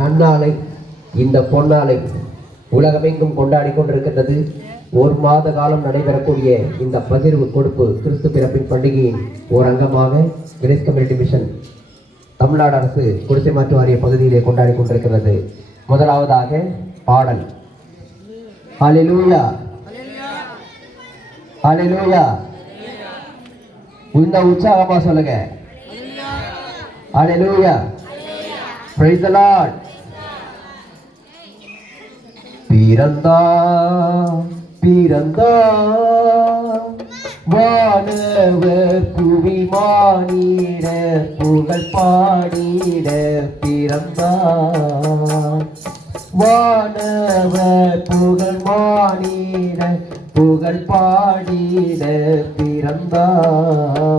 நன்னாளை, இந்த பொன்னாளை உலகமெங்கும் கொண்டாடி கொண்டிருக்கின்றது. ஒரு மாத காலம் நடைபெறக்கூடிய இந்த பகிர்வு கொடுப்பு கிறிஸ்து பிறப்பின் பண்டிகையின் ஒரு அங்கமாக கிரேஸ் கம்யூனிட்டி மிஷன் தமிழ்நாடு அரசு குடிசை மாற்று வாரிய பகுதியிலே கொண்டாடி கொண்டிருக்கிறது. முதலாவதாக பாடல். ஹல்லேலூயா, ஹல்லேலூயா. இந்த உற்சாகமா சொல்லுங்க. ஹல்லேலூயா, பிரைஸ் தி லார்ட். பிறந்தா வானவர் புவி மானிட புகழ் பாடிட பிறந்தார். வானவர் புகழ் மானிட புகழ் பாடிட பிறந்தார்.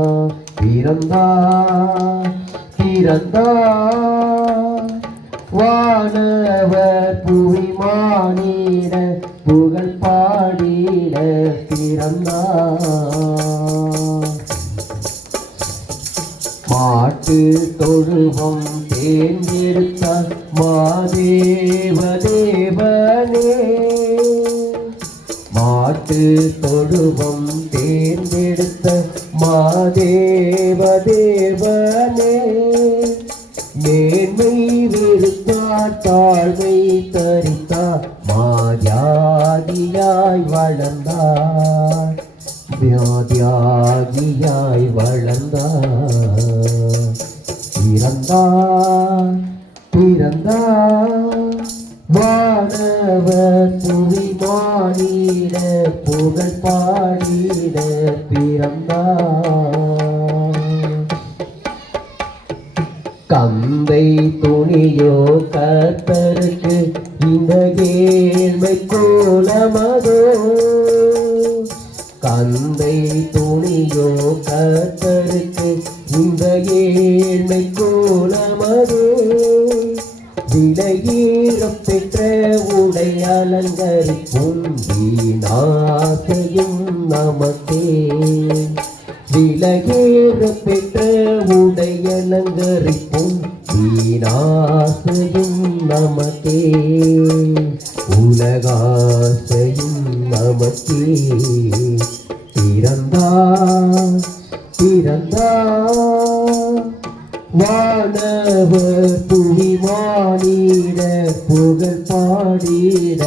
வானவர் புவி மானிட புகழ் பாடிட பிறந்தார். மாட்டு தொழுவம் தேர்ந்தெடுத்தார் மாதேவ தேவனே. மாட்டு தொழுவம் தேர்ந்தெடுத்த மாதேவ தேவனே. மேன்மை வெறுத்தார் தாழ்மை தரித்தார் மாதியாகியாய் வளர்ந்தார். வியாதியாகியாய் வளர்ந்தார். பிறந்தார் வானவர் புவி மானிட புகழ் பாடிட பிறந்தார். கந்தை துணியோ கர்த்தருக்கு இந்த ஏழ்மை கோலமதோ. கந்தை துணியோ கர்த்தருக்கு இந்த ஏழ்மை கோலமதோ. விலையேறப் பெற்ற உடை அலங்கரிக்கும் வீணாசையும் நமக்கே. விலையேறப் பெற்ற உடை அலங்கரிக்கும் வீணாசையும் நமக்கே. உலகாசையும் நமக்கே. பிறந்தார் வானவர் புவி மானிட புகழ் பாடிட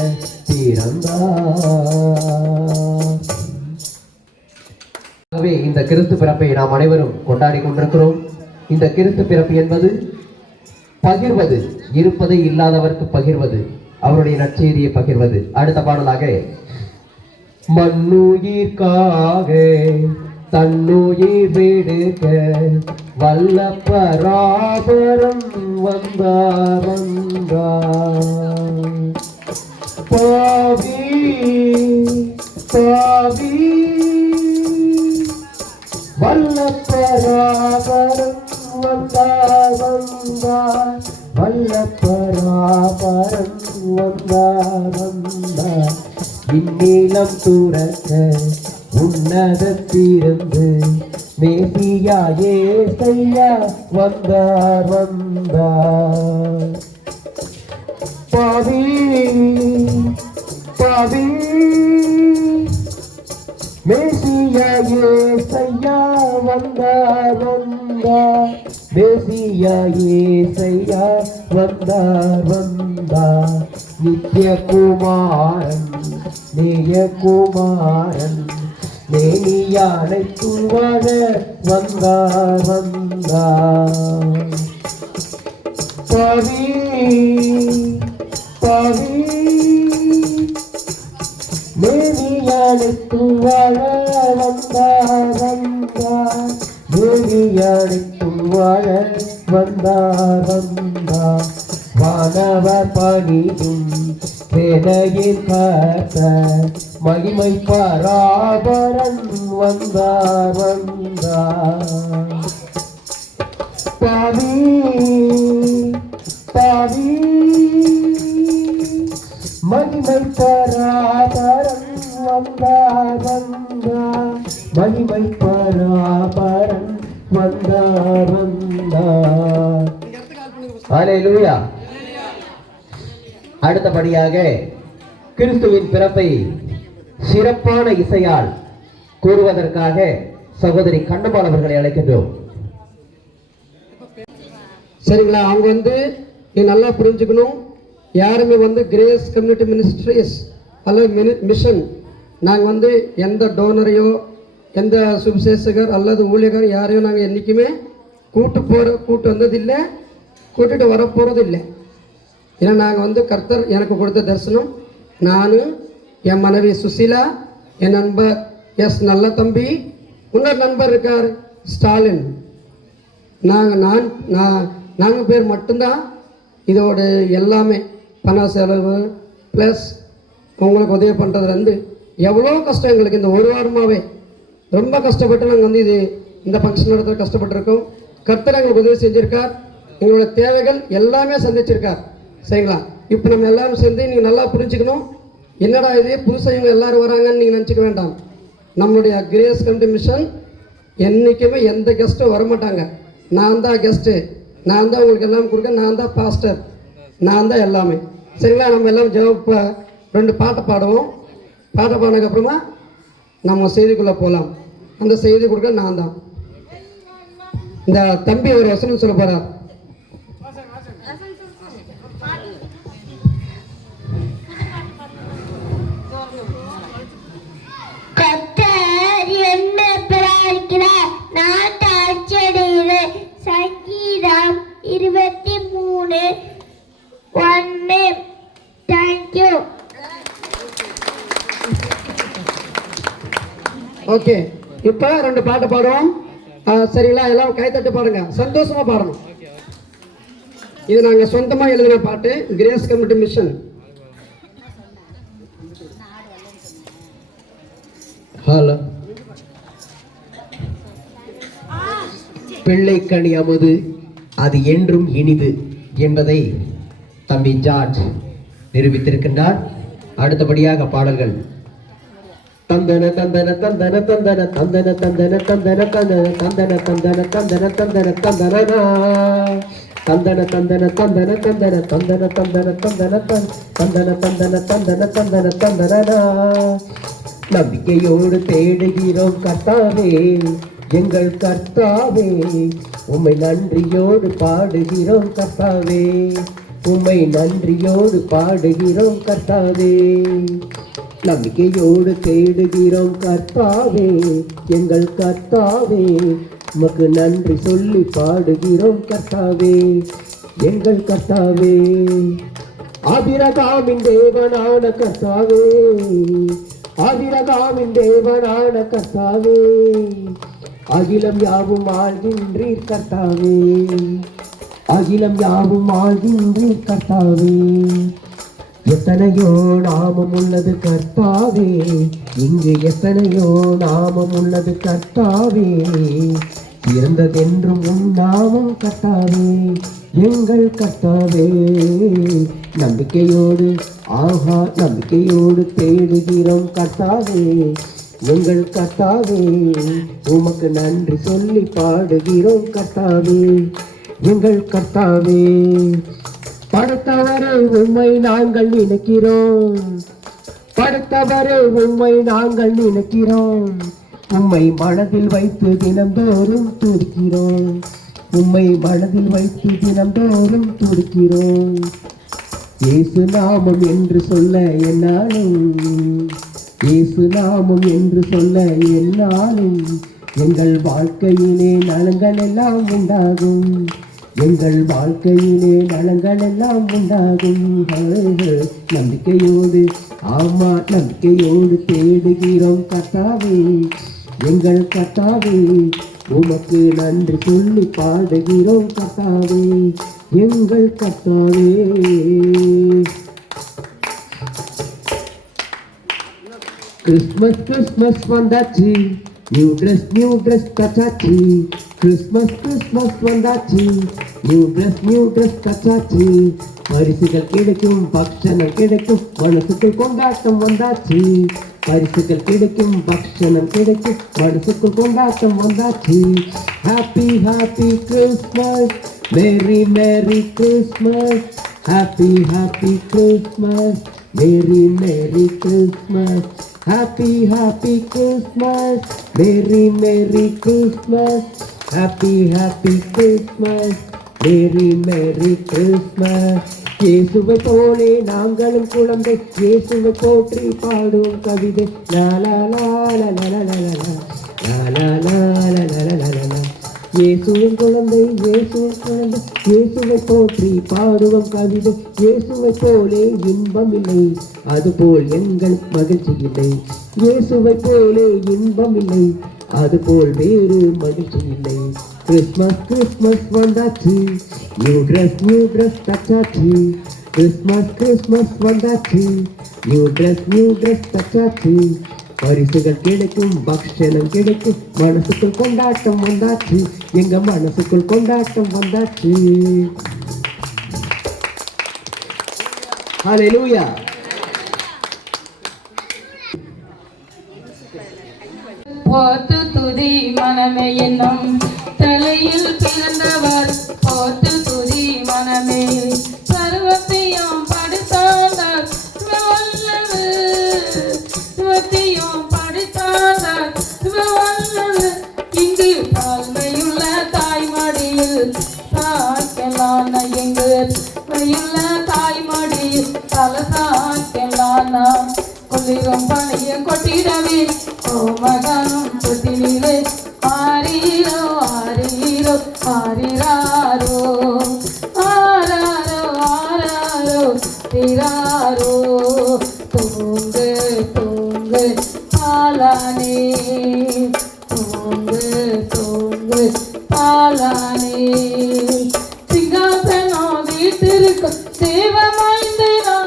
பிறந்தார். இந்த கிறிஸ்து பிறப்பை நாம் அனைவரும் கொண்டாடி கொண்டிருக்கிறோம். இந்த கிறிஸ்து பிறப்பு என்பது பகிர்வது, இருப்பதை இல்லாதவருக்கு பகிர்வது, அவருடைய நற்செய்தியை பகிர்வது. அடுத்த பாடலாக மண்ணுயிர்க்காக தன்னுயிர் விடுக்க வல்ல பராபரம் வந்தார். பாவி வல்ல பராபரம் வந்தார். வல்ல பராபரம் வந்தார். இந்நிலம் துறக்க உன்னதத்திலிருந்து மேசியா ஏசையா வந்தார். பாவி மேசியா ஏசையா வந்தார். மேசியா ஏசையா வந்தார். நித்திய குமாரன் நேயகுமாரன் நேனியானை துவாழ வந்தார். பாவி நேனியானை துவாழ வந்தார். நேனியானை துவாழ வந்தார். வானவர் பணியும் வேலையில் காத்த மகிமை பராபரன் வந்தார். பாவி மகிமை பராபரன் வந்தார். மகிமை பராபரன் வந்தார். ஹல்லேலூயா. அடுத்தபடியாக கிறிஸ்துவின் பிறப்பை சிறப்பான இசையால் கூறுவதற்காக சகோதரி கண்ணம்மாள் அவர்களை அழைக்கின்றோம். சரிங்களா? அவங்க நீ நல்லா புரிஞ்சுக்கணும். யாருமே கிரேஸ் கம்யூனிட்டி மினிஸ்ட்ரிஸ் அல்லது மிஷன் நாங்கள் எந்த டோனரையோ எந்த சுவிசேஷகர் அல்லது ஊழியர் யாரையும் நாங்கள் என்றைக்குமே கூட்டு வந்ததில்லை, கூட்டிட்டு வரப்போகிறது இல்லை. ஏன்னா நாங்கள் கர்த்தர் எனக்கு கொடுத்த தரிசனம், நான், என் மனைவி சுசிலா, என் நண்பர் எஸ் நல்ல தம்பி, இன்னொரு நண்பர் இருக்கார் ஸ்டாலின், நாங்கள் பேர் மட்டும்தான் இதோட எல்லாமே பண செலவு ப்ளஸ் உங்களுக்கு உதவி பண்ணுறதுலேருந்து எவ்வளோ கஷ்டம் எங்களுக்கு இந்த ஒரு வாரமாகவே ரொம்ப கஷ்டப்பட்டு நாங்கள் இந்த ஃபங்க்ஷன் நடத்த கஷ்டப்பட்டுருக்கோம். கர்த்தர் எங்களுக்கு உதவி செஞ்சுருக்கார், எங்களோட தேவைகள் எல்லாமே சந்திச்சிருக்கார். சரிங்களா? இப்போ நம்ம எல்லாரும் சேர்ந்து நீங்கள் நல்லா புரிஞ்சுக்கணும். என்னடா இது புதுசாக இவங்க எல்லோரும் வராங்கன்னு நீங்கள் நினச்சிக்க வேண்டாம். நம்மளுடைய கிரேஸ் கம்யூனிட்டி மிஷன் என்றைக்குமே எந்த கெஸ்ட்டும் வரமாட்டாங்க. நான் தான் கெஸ்ட்டு, நான் தான் உங்களுக்கு எல்லாம் கொடுக்க, நான் தான் பாஸ்டர், நான் தான் எல்லாமே. சரிங்களா? நம்ம எல்லாம் ரெண்டு பாட்டை பாடுவோம். பாட்டை பாடினதுக்கப்புறமா நம்ம செய்திக்குள்ளே போகலாம். அந்த செய்தி கொடுக்க நான் தான். இந்த தம்பி ஒரு வசனம் சொல்ல போகிறார். சங்கீதம் 23:1. தேங்க்யூ. ஓகே, இப்போ ரெண்டு பாட்டு பாடுவோம். சரிங்களா? எல்லாம் கைத்தட்டு பாடுங்க, சந்தோஷமா பாடணும். இது நாங்கள் சொந்தமாக எழுதின பாட்டு, கிரேஸ் கம்யூனிட்டி மிஷன். ஹலோ. பிள்ளைக்கனி அமுது அது என்றும் இனிது என்பதை தம்பி ஜார்ஜ் நிரூபித்திருக்கின்றார். அடுத்தபடியாக பாடல்கள் தந்தன தந்தன தந்தன தந்தன தந்தன தந்தன தந்தன தந்தன தந்தன தந்தன தந்தன தந்தன தந்தனா தந்தன தந்தன தந்தன தந்தன தந்தன தந்தன தந்தன தந்தன தந்தன தந்தன தந்தன தந்தனா. நம்பிக்கையோடு தேடுகிறோம் கர்த்தாவே, எங்கள் கர்த்தாவே, உம்மை நன்றியோடு பாடுகிறோம் கர்த்தாவே, உம்மை நன்றியோடு பாடுகிறோம் கர்த்தாவே. நம்பிக்கையோடு தேடுகிறோம் கர்த்தாவே, எங்கள் கர்த்தாவே, உமக்கு நன்றி சொல்லி பாடுகிறோம் கர்த்தாவே, எங்கள் கர்த்தாவே. ஆபிரகாமின் தேவனான கர்த்தாவே, ஆபிரகாமின் தேவனான கர்த்தாவே, அகிலம் யாவும் ஆள்கின்றீர் கர்த்தாவே, அகிலம் யாவும் ஆள்கின்றீர் கர்த்தாவே. எத்தனையோ நாமம் உள்ளது கர்த்தாவே, இங்கு எத்தனையோ நாமம் உள்ளது கர்த்தாவே, சிறந்ததென்றும் உன் நாமம் கர்த்தாவே, எங்கள் கர்த்தாவே. நம்பிக்கையோடு நம்பிக்கையோடு தேடுகிறோம் கர்த்தாவே, எங்கள் கர்த்தாவே, உமக்கு நன்றி சொல்லி பாடுகிறோம் கர்த்தாவே, எங்கள் கர்த்தாவே. படுத்தவரே உம்மை நாங்கள் நினைக்கிறோம், படுத்தவரே உம்மை நாங்கள் நினைக்கிறோம், உம்மை மனதில் வைத்து தினந்தோறும் துடிக்கிறோம், உம்மை மனதில் வைத்து தினந்தோறும் துடிக்கிறோம். இயேசு நாமம் என்று சொல்ல என்னாலும், இயேசு நாமம் என்று சொல்ல என்னாலும், எங்கள் வாழ்க்கையிலே நலங்கள் எல்லாம் உண்டாகும், எங்கள் வாழ்க்கையிலே நலங்கள் எல்லாம் உண்டாகும். நம்பிக்கையோடு நம்பிக்கையோடு தேடுகிறோம் கர்த்தாவே, எங்கள் கர்த்தாவே, உமக்கு நன்றி சொல்லி பாடுகிறோம் கர்த்தாவே, எங்கள் கர்த்தாவே. கிறிஸ்மஸ் கிறிஸ்மஸ் வந்தாச்சு, நியூ ட்ரெஸ் கச்சாச்சு, கிறிஸ்மஸ் கிறிஸ்மஸ் வந்தாச்சு, நியூ ட்ரெஸ் கச்சாச்சு, பரிசுகள் கிடைக்கும் பக்ஷணம் கிடைக்கும், மனசுக்குள் கொண்டாட்டம் வந்தாச்சு, பரிசுகள் கிடைக்கும் பக்ஷணம் கிடைக்கும், மனசுக்குள் கொண்டாட்டம் வந்தாச்சு. Happy happy Christmas, merry merry Christmas, Happy, happy Christmas. Merry, Merry Christmas. Happy, happy Christmas. Merry, Merry Christmas. Happy, happy Christmas. Merry, Merry Christmas. இயேசுவை போலே நாங்களும் குழந்தை, இயேசுவை போற்றி பாடும் கவிதை. லா லா லா லா லா லா லா லா லா லா லா லா லா. இயேசுவின் குழந்தை, இயேசுவின் குழந்தை, இயேசுவை போற்றி பாடுவோம் கவிதை. இயேசுவை போலே இன்பம் இல்லை, அதுபோல் எங்கள் மகிழ்ச்சி இல்லை. இயேசுவை போலே இன்பம் இல்லை, அதுபோல் வேறு மகிழ்ச்சி இல்லை. கிறிஸ்மஸ் கிறிஸ்மஸ் வந்தாச்சு, நியூ ட்ரெஸ் தச்சாச்சு. கிறிஸ்மஸ் கிறிஸ்மஸ் வந்தாச்சு, நியூ ட்ரெஸ் தச்சாச்சு. பரிசுகள் கிடைக்கும், பக்ஷணம் கிடைக்கும், மனசுக்குள் கொண்டாட்டம் வந்தாச்சு, எங்க மனசுக்குள் கொண்டாட்டம் வந்தாச்சு. ஹல்லேலூயா. போற்று துதி மனமே என்னும் தலையில் பிறந்தவர், போற்று துதி மனமே சர்வத்தையும் படைத்தார் வல்லவர், சர்வத்தையும் படைத்தார் வல்லவர். இங்கு தாழ்மையுள்ள தாய்மடியில் சாய்க்கலான, எங்கு மையுள்ள தாய்மடியில் தல சாய்க்கலான. குளிரும் பணிய கொட்டிடவே கோமகனும் தொட்டிலே ஆரீரோ ஆரீரோ ஆரிராரோ ஆராரோ ஆராரோ திராரோ. தூங்கு தூங்கு பாலானே, தூங்கு தூங்கு பாலானே. சிங்காசனம் வீட்டிருக்கும் தேவமாய்ந்தேனா,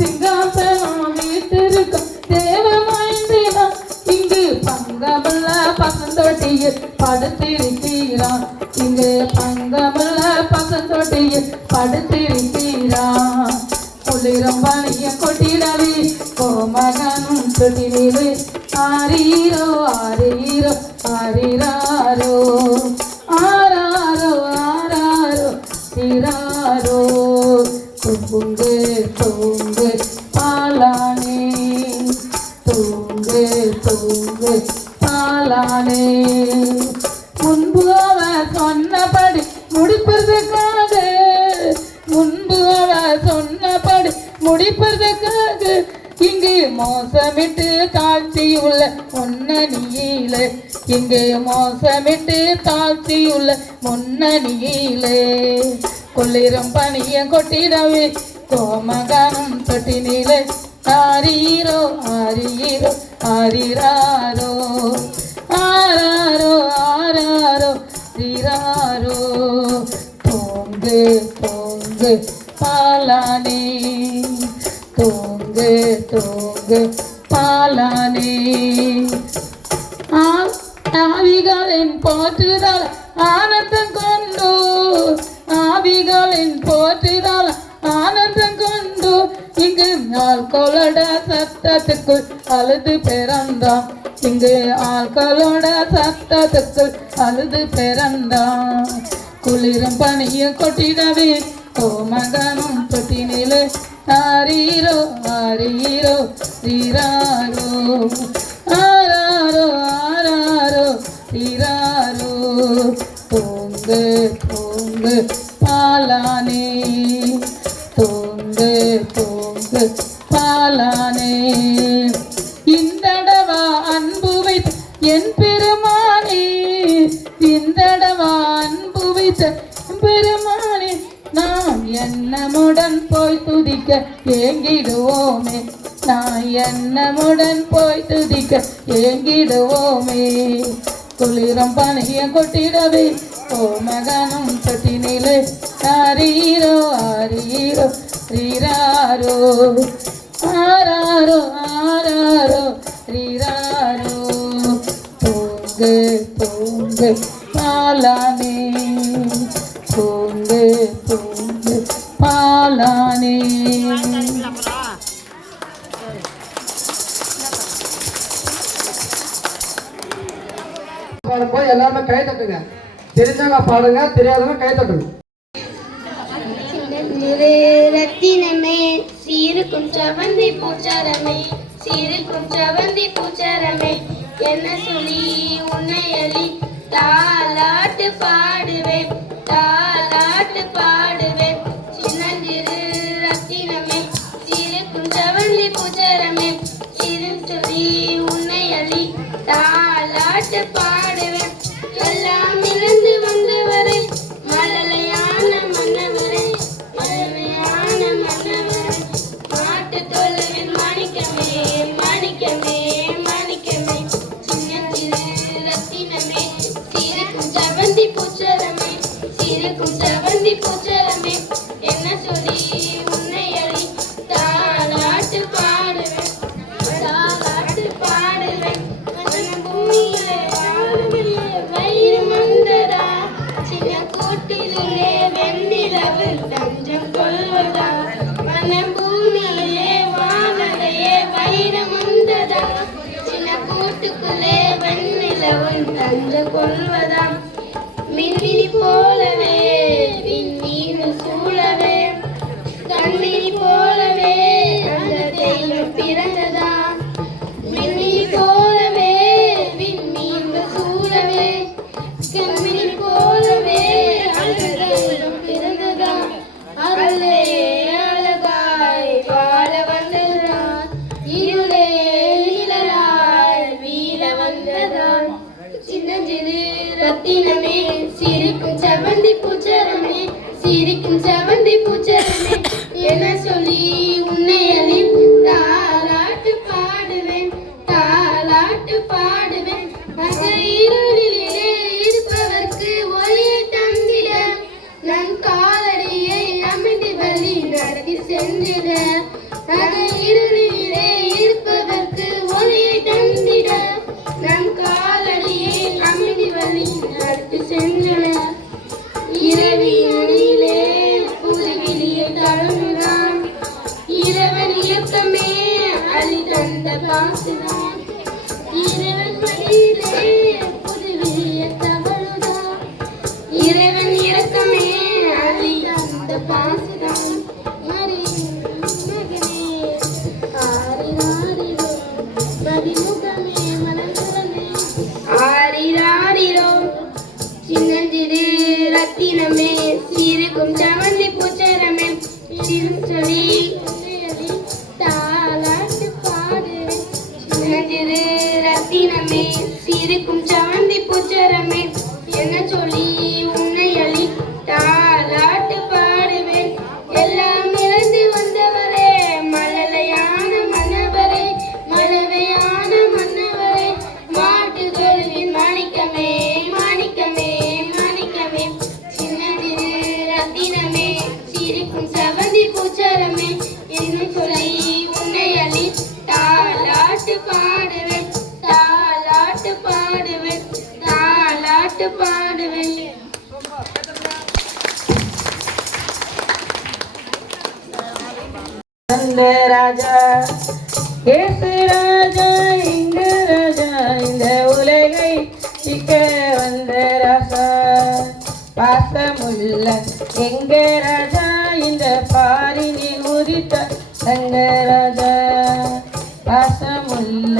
சிங்காசனம் வீட்டிருக்கும் தேவமாய்ந்தேனா. இங்கு பங்கமுள்ள பசந்தொட்டியில் படுத்திருக்கிறான், இங்கு பங்கமுள்ள பசந்தொட்டியில் படுத்திருக்கிறான். குளிரும் பணிய கொட்டிடவே கோமகனும் தொட்டிலே ஆரீரோ ஆரீரோ ஆரிராரோ ஆராரோ ஆராரோ திராரோ. தூங்கு தூங்கு பாலானே, தூங்கு தூங்கு பாலானே. முன்பு அவர் சொன்னபடி முடிப்பதற்காக, முன்பு அவர் சொன்னபடி முடிப்பதற்காக இங்கு மோசமிட்டு தாழ்த்தியுள்ள முன்னணியிலே, இங்கு மோசமிட்டு தாழ்த்தியுள்ள முன்னணியிலே. குளிரும் பணிய கொட்டிடவே கோமகனும் தொட்டினிலே ஆரீரோ ஆரீரோ ஆரிராரோ ஆராரோ ஆராரோ திராரோ. தூங்கு தூங்கு பாலானே, தூங்கு தூங்கு பாலானே. ஆவிகளின் போற்றுதல் ஆனந்தம் கொண்டு, ஆவிகளின் போற்றுதல் ஆனந்தம் கொண்டு இங்கு ஆள்களோட சத்தத்துக்குள் அழுது பிறந்தான், இங்கு ஆள்களோட சத்தத்துக்குள் அழுது பிறந்தான். குளிரும் பணிய கொட்டிடவே கோமகனும் தொட்டினிலே ஆரீரோ ஆரீரோ தீராரோ ஆராரோ ஆராரோ தீராரோ. தூங்கு தூங்கு பாலானே, தூங்கு தூங்கு பாலானே. இந்தடவா அன்பு வைத்த என் பெருமானே, இந்தடவா அன்பு வைத்த பெருமானே. நாம் எண்ணமுடன் போய் துதிக்க ஏங்கிடுவோமே, நான் எண்ணமுடன் போய் துதிக்க ஏங்கிடுவோமே. குளிரும் பணிய கொட்டிடவே கோமகனும் தொட்டினிலே ஆரீரோ ஆரீரோ ரீராரோ ஆராரோ ஆராரோ ரீராரோ. தூங்கு தூங்கு பாலானே, தூங்கு தூங்கு பாலானே. பாடும்போது எல்லாருமே கை தட்டுங்க, தெரிஞ்சவங்க பாடுங்க, தெரியாதவங்க கை தட்டுங்க. நிறைய சிரிக்கும் செவந்தி பூச்சரமே சிரிக்கும் செவந்தி பூச்சரமே என்ன சொல்லி உன்னை அழி தாலாட்டு பாடுவேன் தாலாட்டு பாடுவேன் சின்னஞ்சிறு ரத்தினமே சிரிக்கும் செவந்தி பூச்சரமே சிறு சொல்லி உன்னை அழி தாலாட்டு பாடுவேன் எல்லாம் இழந்து வந்தவரை மழலையான மன்னவரை மழலையான மன்னவரை மாட்டு தொழுவில் மாணிக்கமே மாணிக்கமே மாணிக்கமே சின்னஞ்சிறு ரத்தினமே சிரிக்கும் செவந்தி பூச்சரமே சிரிக்கும் செவந்தி பூச்சரமே என்ன சொல்லி உன்னை அழி தாலாட்டு பாடுவேன் தாலாட்டு பாடுவேன் பூமியிலே வாழுமில்லை வயிறு மந்ததா சின்ன கூட்டிலே வெண்ணிலவு தஞ்சம் கொள்வதா மனம் பூமியிலே வாழலையே வயிறு மந்ததா சின்ன கூட்டுக்குள்ளே வெண்ணிலவு தஞ்சம் கொள்வதா மின்மினி போலவே விண்மீன் சூழவே கண்மினி போலவே அந்த தெய்வம் பிறந்ததா மின்மினி போலவே விண்மீன் சூழவே கண்மினி போலவே அந்த தெய்வம் பிறந்ததா அருளே அழகாய் வாழ வந்ததான் இருளே நிழலாய் வீழ வந்ததான் சின்னஞ்சிறு ரத்தினமே சிரிக்கும் செவந்தி பூச்சரமே சிரிக்கும் செவந்தி பூச்சரமே என சொல்லி உன்னை அழி தாலாட்டு பாடுவேன் தாலாட்டு பாடுவேன் அந்த இருளிலே இருப்பவர்க்கு ஒளியை தந்திட நம் காலடியை அமைதி வழி நடத்தி சென்றிட அந்த இருளிலே இருப்பவர்க்கு ஒளியை தந்திட நம் காலடியை அமைதி வழி நடத்தி சென்றிட இரவினிலே புதுகிளிய தழுவுதான் இரவன் இயக்கமே அழி தந்த பாசுதான் இரவன் மடியிலே புதுகிளிய தவழுதான் இறைவன் இறக்கமே அழி தந்த பாசுதான் மகனே ஆரிராரிரோ பதிமுகமே மலர்ந்தவனே ஆரிராரிரோ சின்னஞ்சிறு ரத்தினமே சிரிக்கும் செவந்தி பூச்சரமே சிறும் சொல்லி தாலாட்டு பாடுவேன் சின்னஞ்சிறு ரத்தினமே சிரிக்கும் செவந்தி பூச்சரமே என்ன சொல்லி உன்னை அழி தாலாட்டு பாடுவேன் எல்லாம் இழந்து வந்தவரே மழலையான மன்னவரே மழவையான மன்னவரே மாட்டு தொழுவின் மாணிக்கமே மாணிக்கமே மாணிக்கமே சின்னஞ்சிறு ரத்தினமே சிரிக்கும் செவந்தி பூச்சரமே என்ன சொல்லி உன்னை அழி தாலாட்டு பாடுவேன் தாலாட்டு பாடுவேன் தாலாட்டு பாடுவேன் அந்த ராஜா ஏசு ராஜா இங்க ராஜா இந்த உலகை சிக்க வந்த ராஜா பாசமுள்ள எங்க ராஜா இந்த பாரினில் உதித்த தங்க ராஜா பாசமுள்ள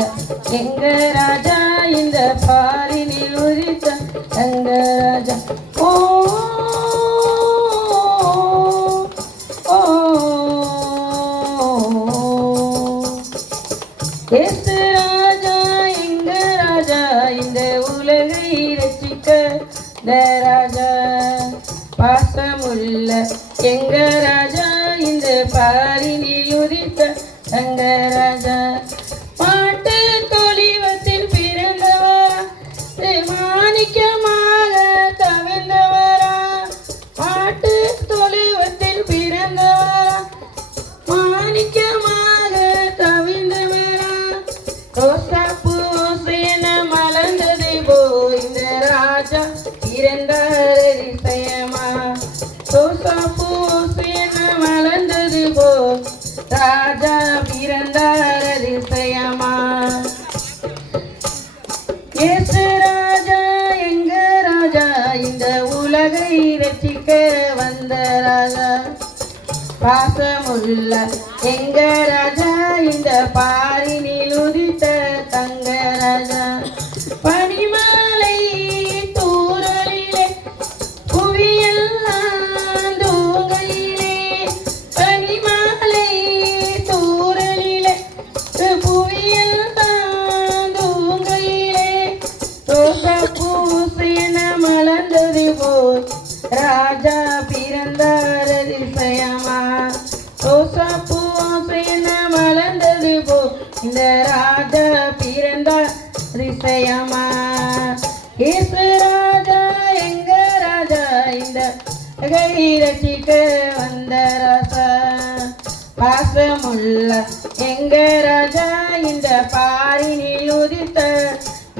எங்க ராஜா இந்த பாரினில் உதித்த தங்க ராஜா ஓ ஓ ஏசு ராஜா எங்க ராஜா இந்த உலகை ரசிக்க இந்த ராஜா பாசமுள்ள எங்க ராஜா இந்த பாரினில் உதித்த தங்க ராஜா பாட்டு தொழிவத்தில் பிறந்தவரா மாணிக்கமாக தவிர்ந்தவரா பாட்டு தொழிவத்தில் பிறந்தவரா மாணிக்கமாக தவிர்ந்தவரா ரோசாப்பூ சேன மலர்ந்ததை போ இந்த ராஜா இறந்தார் அதிசயமா ரோசாப்பூ சேன மலர்ந்தது போ ராஜா பிறந்தார் அதிசயமா ஏசு ராஜா எங்க ராஜா இந்த உலகை ரசிக்க வந்த ராஜா பாசமுள்ள எங்க ராஜா இந்த பாரினில் உதித்த தங்க ராஜா பனிமலை தூரலிலே புவியெல்லாம் தூங்கையிலே பனிமலை தூரலிலே புவியெல்லாம் தூங்கையிலே பூசென மலர்ந்தது போல் ராஜா பிறந்தார் அதிசயமா பூசென மலர்ந்தது போல் இந்த ராஜா பிறந்தார் அதிசயமா இயேசு ராஜா எங்க ராஜா இந்த ரட்சிக்க வந்த ராசா பாசமுள்ள எங்க ராஜா இந்த பாரினில் உதித்த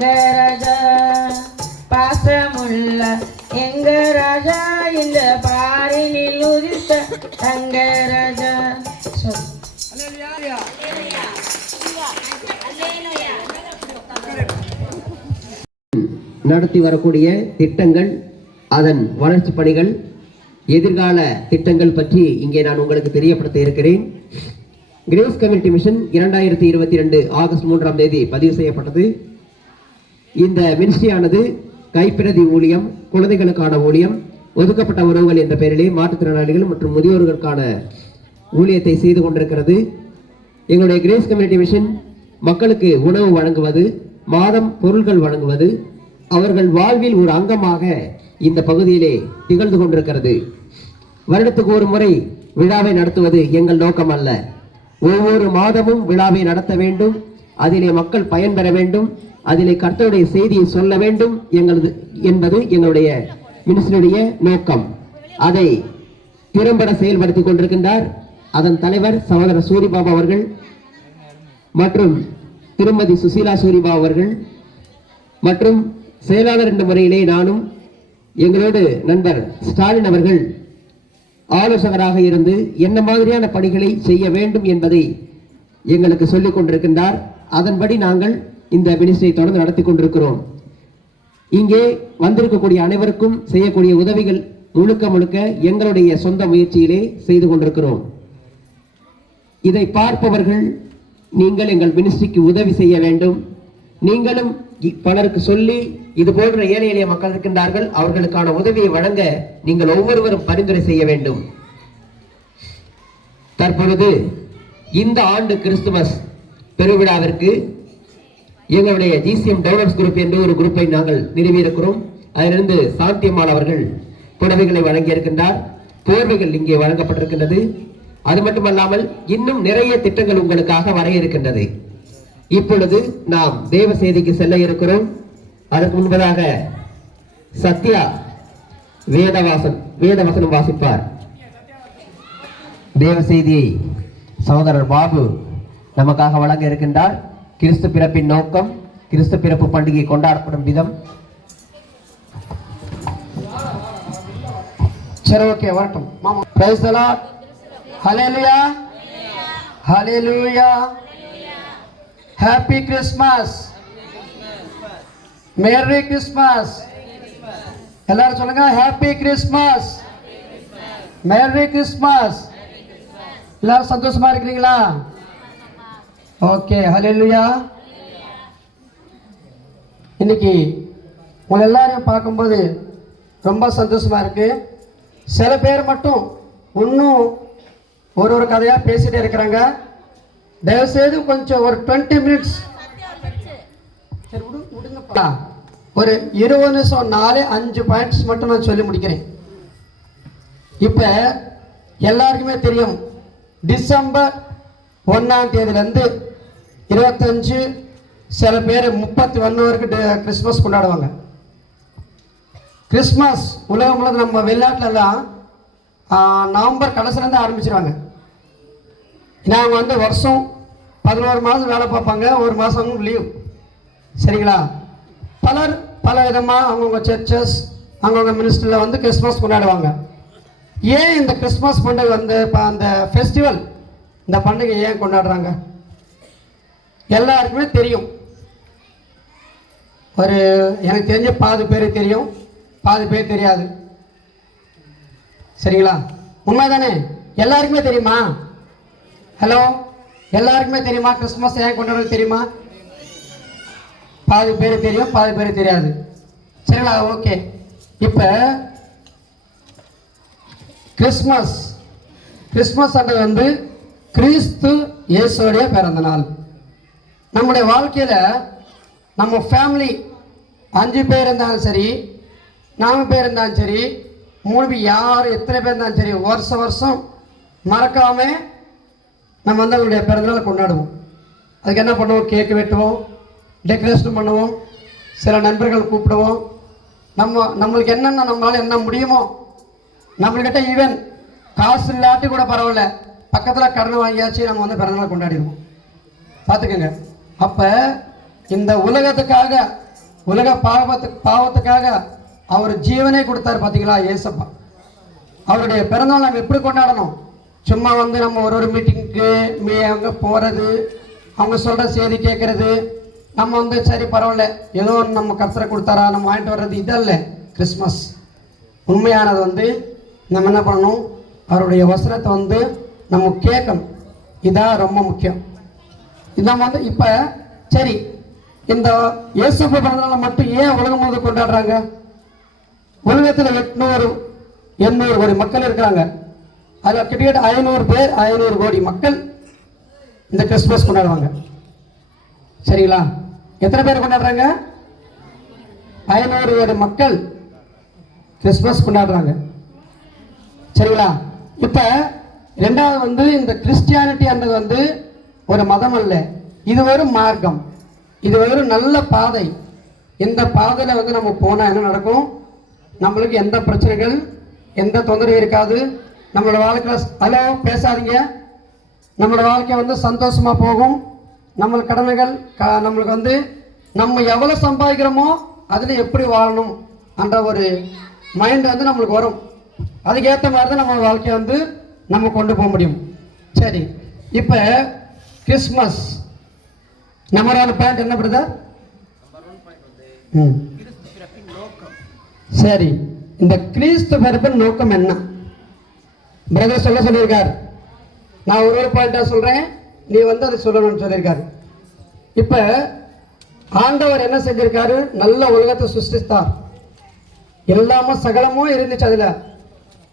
ராஜா பாசமுள்ள எங்க ராஜா இந்த பாரினில் உதித்த தங்க ராஜா நடத்தி வரக்கூடிய திட்டங்கள், அதன் வளர்ச்சி பணிகள், எதிர்கால திட்டங்கள் பற்றி இங்கே நான் உங்களுக்கு தெரியப்படுத்த இருக்கிறேன். கிரேஸ் கம்யூனிட்டி மிஷன் 2022 ஆகஸ்ட் 3ஆம் தேதி பதிவு செய்யப்பட்டது. இந்த மினிஸ்ட்ரியானது கைப்பிரதி ஊழியம், குழந்தைகளுக்கான ஊழியம், ஒதுக்கப்பட்ட உறவுகள் என்ற பெயரிலே மாற்றுத்திறனாளிகள் மற்றும் முதியோர்களுக்கான ஊழியத்தை செய்து கொண்டிருக்கிறது. எங்களுடைய கிரேஸ் கம்யூனிட்டி மிஷன் மக்களுக்கு உணவு வழங்குவது, மாதம் பொருட்கள் வழங்குவது, அவர்கள் வாழ்வில் ஒரு அங்கமாக இந்த பகுதியிலே திகழ்ந்து கொண்டிருக்கிறது. வருடத்துக்கு ஒரு முறை விழாவை நடத்துவது எங்கள் நோக்கம் அல்ல. ஒவ்வொரு மாதமும் விழாவை நடத்த வேண்டும், அதிலே மக்கள் பயன்பெற வேண்டும், அதிலே கர்த்தருடைய செய்தியை சொல்ல வேண்டும் என்பது எங்களுடைய மினிஸ்டருடைய நோக்கம். அதை திறம்பட செயல்படுத்திக் கொண்டிருக்கின்றார் அதன் தலைவர் சகோதரர் சூரிபாபு அவர்கள் மற்றும் திருமதி சுசீலா சூரிபா அவர்கள் மற்றும் செயலாளர் என்ற முறையிலே நானும், எங்களோடு நண்பர் ஸ்டாலின் அவர்கள் ஆலோசகராக இருந்து என்ன மாதிரியான பணிகளை செய்ய வேண்டும் என்பதை எங்களுக்கு சொல்லிக் கொண்டிருக்கின்றார். அதன்படி நாங்கள் இந்த மினிஸ்ட்ரியை தொடர்ந்து நடத்தி கொண்டிருக்கிறோம். இங்கே வந்திருக்கக்கூடிய அனைவருக்கும் செய்யக்கூடிய உதவிகள் முழுக்க முழுக்க எங்களுடைய சொந்த முயற்சியிலே செய்து கொண்டிருக்கிறோம். இதை பார்ப்பவர்கள் நீங்கள் எங்கள் மினிஸ்ட்ரிக்கு உதவி செய்ய வேண்டும். நீங்களும் பலருக்கு சொல்லி இது போன்ற ஏழை எளிய மக்கள் இருக்கின்றார்கள், அவர்களுக்கான உதவியை வழங்க நீங்கள் ஒவ்வொருவரும் பரிந்துரை செய்ய வேண்டும். தற்பொழுது இந்த ஆண்டு கிறிஸ்துமஸ் பெருவிழாவிற்கு எங்களுடைய GCM டவுன்லோட்ஸ் குரூப் என்ற ஒரு குரூப்பை நாங்கள் நிறுவியிருக்கிறோம். அதிலிருந்து சாந்தியம்மாள் அவர்கள் புடவைகளை வழங்கியிருக்கின்றார். போர்வைகள் இங்கே வழங்கப்பட்டிருக்கின்றது. அது மட்டுமல்லாமல் இன்னும் நிறைய திட்டங்கள் உங்களுக்காக வர இருக்கின்றது. இப்பொழுது நாம் தேவ செய்திக்கு செல்ல இருக்கிறோம். அதற்கு முன்பதாக சத்யா வேதவசனம் வாசிப்பார். தேவ செய்தியை சகோதரர் பாபு நமக்காக வழங்க இருக்கின்றார். கிறிஸ்து பிறப்பின் நோக்கம், கிறிஸ்து பிறப்பு பண்டிகை கொண்டாடப்படும் விதம். சரி, ஓகே, வரட்டும் மாமா. Praise the Lord. Hallelujah, hallelujah. Happy Christmas, merry Christmas. எல்லாரும் சொல்லுங்க, ஹேப்பி கிறிஸ்மஸ், மேரி கிறிஸ்மஸ். எல்லாரும் சந்தோஷமா இருக்கிறீங்களா? ஓகே, ஹல்லேலூயா. இன்னைக்கு உங்களை எல்லாரையும் பார்க்கும்போது ரொம்ப சந்தோஷமா இருக்கு. சில பேர் மட்டும் இன்னும் ஒரு கதையாக பேசிட்டே இருக்கிறாங்க. தயவுசெய்து கொஞ்சம் ஒரு 20 மினிட்ஸ், சரி விடுங்கப்பா, ஒரு 20 நிமிஷம் 4-5 பாயிண்ட்ஸ் மட்டும் நான் சொல்லி முடிக்கிறேன். இப்போ எல்லாருக்குமே தெரியும், டிசம்பர் 1ஆம் தேதியிலேருந்து 25, சில பேர் 31 வரைக்கும் கிறிஸ்மஸ் கொண்டாடுவாங்க. கிறிஸ்மஸ் உலகம் முழுவதும் நம்ம வெளிநாட்டிலலாம் நவம்பர் கடைசிலேருந்து ஆரம்பிச்சிருவாங்க. அவங்க வந்து வருஷம் 11 மாதம் வேலை பார்ப்பாங்க, ஒரு மாதம் லீவ். சரிங்களா? பலர் பல விதமாக அவங்கவுங்க சர்ச்சஸ், அவங்கவுங்க மினிஸ்ட்ரியில் வந்து கிறிஸ்மஸ் கொண்டாடுவாங்க. ஏன் இந்த கிறிஸ்மஸ் பண்டிகை வந்து இப்போ அந்த ஃபெஸ்டிவல், இந்த பண்டிகை ஏன் கொண்டாடுறாங்க? எல்லாருக்குமே தெரியும். ஒரு எனக்கு தெரிஞ்ச பாதி பேர் தெரியும், பாதி பேர் தெரியாது. சரிங்களா? உண்மைதானே? எல்லாருக்குமே தெரியுமா? ஹலோ, எல்லாருக்குமே தெரியுமா கிறிஸ்துமஸ் ஏன் கொண்டாடுறது தெரியுமா? பாதி பேர் தெரியும், பாதி பேர் தெரியாது. சரிங்களா? ஓகே. இப்போ கிறிஸ்மஸ் அன்றது வந்து கிறிஸ்து இயேசுடைய பிறந்த நாள். நம்முடைய வாழ்க்கையில் நம்ம ஃபேமிலி 5 பேர் இருந்தாலும் சரி, 4 பேர் இருந்தாலும் சரி, 3 பேர், யார் எத்தனை பேர் இருந்தாலும் சரி, வருஷம் மறக்காம நம்ம வந்து அவங்களுடைய பிறந்தநாளை கொண்டாடுவோம். அதுக்கு என்ன பண்ணுவோம்? கேக்கு வெட்டுவோம், டெக்கரேஷன் பண்ணுவோம், சில நண்பர்கள் கூப்பிடுவோம். நம்மளுக்கு என்னென்ன நம்மளால என்ன முடியுமோ, நம்மள்கிட்ட ஈவன் காசு இல்லாட்டி கூட பரவாயில்ல, பக்கத்தில் கடனை வாங்கியாச்சு நம்ம வந்து பிறந்தநாள் கொண்டாடிடுவோம். பார்த்துக்கோங்க. அப்போ இந்த உலகத்துக்காக, உலக பாவத்துக்காக அவர் ஜீவனே கொடுத்தார். பார்த்தீங்களா? ஏசப்பா அவருடைய பிறந்தநாள் நம்ம எப்படி கொண்டாடணும்? சும்மா வந்து நம்ம ஒரு மீட்டிங்க்கு அங்கே போகிறது, அவங்க சொல்கிற செய்தி கேட்குறது, நம்ம வந்து சரி பரவாயில்ல ஏதோ நம்ம கர்த்தரை கொடுத்தாரா நம்ம வாங்கிட்டு வர்றது, இதல்ல கிறிஸ்மஸ். உண்மையானது வந்து நம்ம என்ன பண்ணணும்? அவருடைய வசனத்தை வந்து நம்ம கேட்கணும். இதான் ரொம்ப முக்கியம். இதான் வந்து இப்போ சரி, இந்த இயேசு பிறந்தநாளை மட்டும் ஏன் உலகம் வந்து கொண்டாடுறாங்க? உலகத்தில் 800 கோடி மக்கள் இருக்கிறாங்க. அதில் கிட்டத்தட்ட 500 கோடி மக்கள் இந்த கிறிஸ்துமஸ் கொண்டாடுவாங்க. சரிங்களா? எத்தனை பேர் கொண்டாடுறாங்க? 500 கோடி மக்கள் கிறிஸ்துமஸ் கொண்டாடுறாங்க. சரிங்களா? இப்போ ரெண்டாவது வந்து இந்த கிறிஸ்டியானிட்டி என்றது வந்து ஒரு மதம் அல்ல, இது ஒரு மார்க்கம், இது ஒரு நல்ல பாதை. இந்த பாதையில் வந்து நம்ம போனால் என்ன நடக்கும்? நம்மளுக்கு எந்த பிரச்சனைகள், எந்த தொந்தரவு இருக்காது. நம்மளோட வாழ்க்கையில் ஹலோ பேசாதீங்க, நம்மளோட வாழ்க்கை வந்து சந்தோஷமாக போகும். நம்ம கடமைகள் நம்மளுக்கு வந்து நம்ம எவ்வளோ சம்பாதிக்கிறோமோ அதில் எப்படி வாழணும் என்ற ஒரு மைண்ட் வந்து நம்மளுக்கு வரும். அதுக்கேற்ற மாதிரி தான் நம்ம வாழ்க்கையை வந்து நம்ம கொண்டு போக முடியும். சரி, இப்போ கிறிஸ்மஸ் நம்பர் 1 பாயிண்ட் என்ன பிரதர்? சரி, இந்த கிறிஸ்து பிறப்பின் நோக்கம் என்ன பிரதர் சொல்லியிருக்கார். நான் ஒரு பாயிண்டா சொல்றேன், நீ வந்து அதை சொல்லணும்னு சொல்லியிருக்காரு. இப்ப ஆண்டவர் என்ன செஞ்சிருக்காரு? நல்ல உலகத்தை சிருஷ்டித்தார். எல்லாமே சகலமும் இருந்துச்சு. அதுல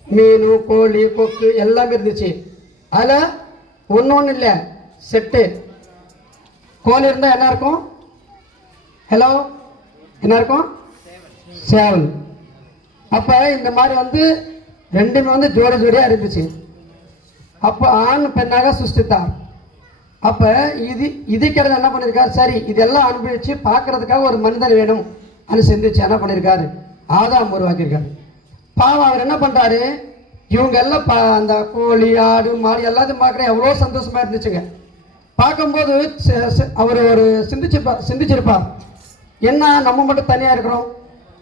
மீன், கோழி, கொக்கு எல்லாமே இருந்துச்சு. அதுல ஒன்னொன்னு இல்லை, செட்டு. கோழி இருந்தா என்ன இருக்கும்? ஹலோ, என்ன இருக்கும்? சேவல். அப்ப இந்த மாதிரி வந்து ரெண்டுமே வந்து ஜோடியா இருந்துச்சு. அப்ப ஆண் பெண்ணாக சிருஷ்டித்தார். அப்ப இதுக்கிறது என்ன பண்ணிருக்காரு? சரி, இதெல்லாம் அனுபவிச்சு பார்க்கறதுக்காக ஒரு மனிதன் வேணும் அது சிந்திச்சு என்ன பண்ணிருக்காரு? ஆதாம் உருவாக்கியிருக்காரு. பாவம் அவர் என்ன பண்றாரு? இவங்க எல்லாம் அந்த கோழி, ஆடு, மாடு எல்லாத்தையும் பார்க்குற எவ்வளோ சந்தோஷமா இருந்துச்சுங்க. பார்க்கும்போது அவர் ஒரு சிந்திச்சிருப்பார், என்ன நம்ம மட்டும் தனியா இருக்கிறோம்,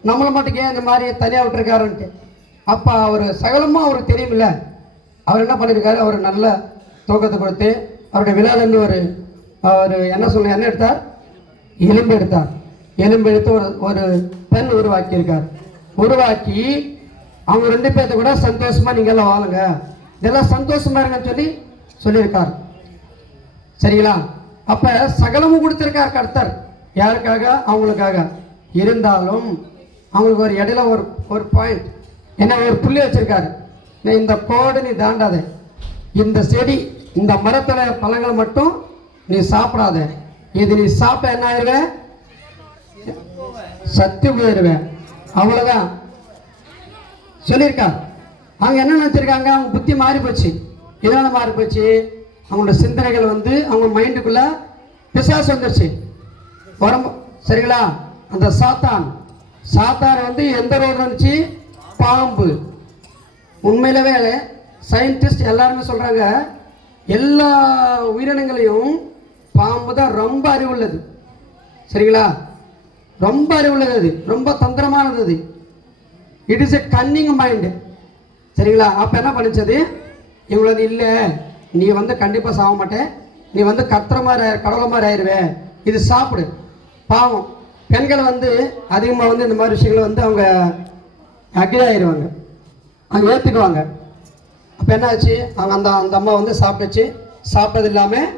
நம்மளை மட்டும் ஏன் இந்த மாதிரி தனியா விட்டுருக்காருன்ட்டு. அப்ப அவர் சகலமும் அவருக்கு தெரியுமில்ல. அவர் என்ன பண்ணியிருக்காரு? அவர் நல்ல தூக்கத்தை கொடுத்து அவருடைய விழாலேருந்து அவர் என்ன எடுத்தார்? எலும்பு எடுத்தார். எலும்பு எடுத்து ஒரு பெண் உருவாக்கியிருக்கார். உருவாக்கி அவங்க 2 பேர்த்த கூட சந்தோஷமா நீங்க எல்லாம் வாழுங்க, இதெல்லாம் சந்தோஷமா இருங்கன்னு சொல்லியிருக்கார். சரிங்களா? அப்ப சகலமும் கொடுத்திருக்கார் கர்த்தர். யாருக்காக? அவங்களுக்காக. இருந்தாலும் அவங்களுக்கு ஒரு இடையில ஒரு பாயிண்ட் என்ன, ஒரு புள்ளி வச்சிருக்காரு. இந்த கோடு நீ தாண்டாத, இந்த செடி, இந்த மரத்துல பழங்களை மட்டும் நீ சாப்பிடாத, இது நீ சாப்பிட்ட என்ன ஆயிருவேன்? சத்து போயிருவேன். அவ்வளவுதான் சொல்லியிருக்கார். அவங்க என்ன நினைச்சிருக்காங்க? அவங்க புத்தி மாறி போச்சு. இதனால மாறி போச்சு, அவங்களோட சிந்தனைகள் வந்து அவங்க மைண்டுக்குள்ள பிசாசு வந்துருச்சு. சரிங்களா? அந்த சாத்தான் வந்து எந்த ரோடு வந்துச்சு? பாம்பு. உண்மையிலவே சயின்டிஸ்ட் எல்லாருமே சொல்றாங்க, எல்லா உயிரினங்களையும் பாம்பு தான் ரொம்ப அறிவுள்ளது. சரிங்களா? ரொம்ப அறிவுள்ளது, அது ரொம்ப தந்திரமானது. அது it is a Canning mind. சரிங்களா? அப்ப என்ன பண்ணிச்சது? இவ்வளவு இல்லை, நீ வந்து கண்டிப்பா சாக மாட்டேன், நீ வந்து கடவுள மாதிரி ஆயிடுவே, இது சாப்பிடு. பாவம் பெண்கள் வந்து அதிகமாக வந்து இந்த மாதிரி விஷயங்களை வந்து அவங்க அக்ரி ஆயிடுவாங்க, அவங்க ஏற்றுக்குவாங்க. அப்போ என்ன ஆச்சு, அவங்க அந்த அம்மா வந்து சாப்பிட்டுச்சு. சாப்பிட்டது இல்லாமல்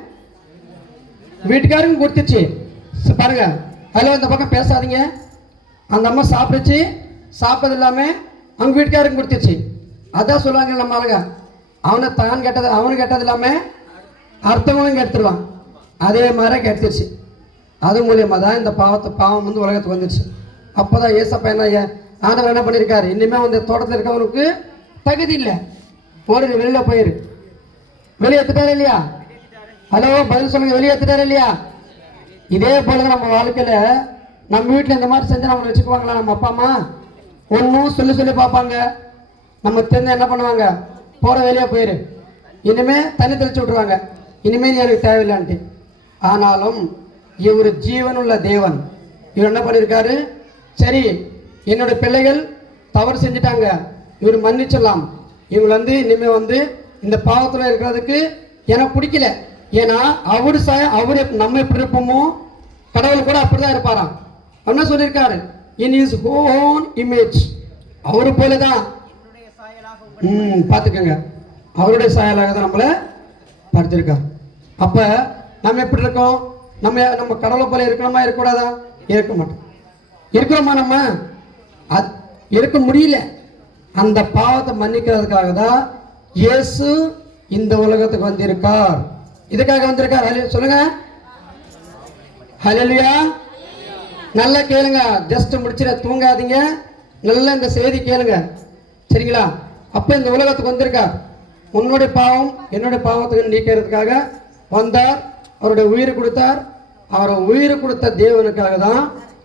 வீட்டுக்காரங்க கொடுத்துச்சு. பாருங்க, அதில் இந்த பக்கம் பேசாதீங்க. அந்த அம்மா சாப்பிட்டுச்சு, சாப்பிட்டது இல்லாமல் அவங்க வீட்டுக்காரங்க கொடுத்துச்சு. அதான் சொல்லுவாங்க நம்ம ஆளுங்க, அவனுக்கு கெட்டது இல்லாமல் அடுத்தவங்களும் கெடுத்துருவான். அதே மாதிரி கெடுத்துருச்சு. அது மூலியமாக தான் இந்த பாவம் வந்து உலகத்துக்கு வந்துடுச்சு. அப்போ தான் ஏசப்பா ஆண்டவர் என்ன பண்ணியிருக்காரு, இனிமேல் வந்து தோட்டத்தில் இருக்கவனுக்கு தகுதி இல்லை, ஒரு வெளியில் போயிரு. வெளியேற்றுட்டாரு இல்லையா? ஹலோ, பதில் சொல்லுங்க. வெளியேற்றுட்டாரு இல்லையா? இதே போல நம்ம வாழ்க்கையில் நம்ம வீட்டில் இந்த மாதிரி செஞ்சு நம்மளை வச்சுக்குவாங்களா? நம்ம அப்பா அம்மா ஒன்றும் சொல்லி பார்ப்பாங்க. நம்ம தெரிஞ்ச என்ன பண்ணுவாங்க, போகிற வெளியே போயிரு, இனிமேல் தண்ணி தெளிச்சு விட்ருவாங்க, இனிமேல் நீ எனக்கு தேவையில்லைன்ட்டு. ஆனாலும் இவர் ஜீவனுள்ள தேவன். இவர் என்ன பண்ணியிருக்காரு, சரி என்னுடைய பிள்ளைகள் தவறு செஞ்சுட்டாங்க, இவர் மன்னிச்சிடலாம், இவங்க வந்து இனிமேல் வந்து இந்த பாவத்தில் இருக்கிறதுக்கு எனக்கு பிடிக்கல. ஏன்னா அவரு நம்ம எப்படி இருப்போமோ கடவுள் கூட அப்படிதான் இருப்பாராம். என்ன சொல்லியிருக்காரு, இன் இஸ் ஓன் இமேஜ், அவரு போலதான். பார்த்துக்கோங்க, அவருடைய சாயலாக தான் நம்மளை படுத்திருக்கார். அப்ப நம்ம எப்படி இருக்கோம், நம்ம கடவுளை போல இருக்கணுமா, இருக்கக்கூடாதா? இருக்க மாட்டோம். இருக்கிறோமா? நம்ம இருக்க முடியல. அந்த பாவத்தை மன்னிக்கிறதுக்காக தான் இயேசு இந்த உலகத்துக்கு வந்திருக்கார். இதுக்காக வந்திருக்கார். சொல்லுங்க ஹல்லேலூயா. நல்லா கேளுங்க, ஜஸ்ட் முடிச்சிட தூங்காதீங்க, நல்லா இந்த செய்தி கேளுங்க, சரிங்களா? அப்ப இந்த உலகத்துக்கு வந்திருக்கார். உன்னுடைய பாவம் என்னுடைய பாவத்துக்கு நீக்கிறதுக்காக வந்தார். அவருடைய உயிரை கொடுத்தார். அவரை உயிரை கொடுத்த தேவனுக்காக தான்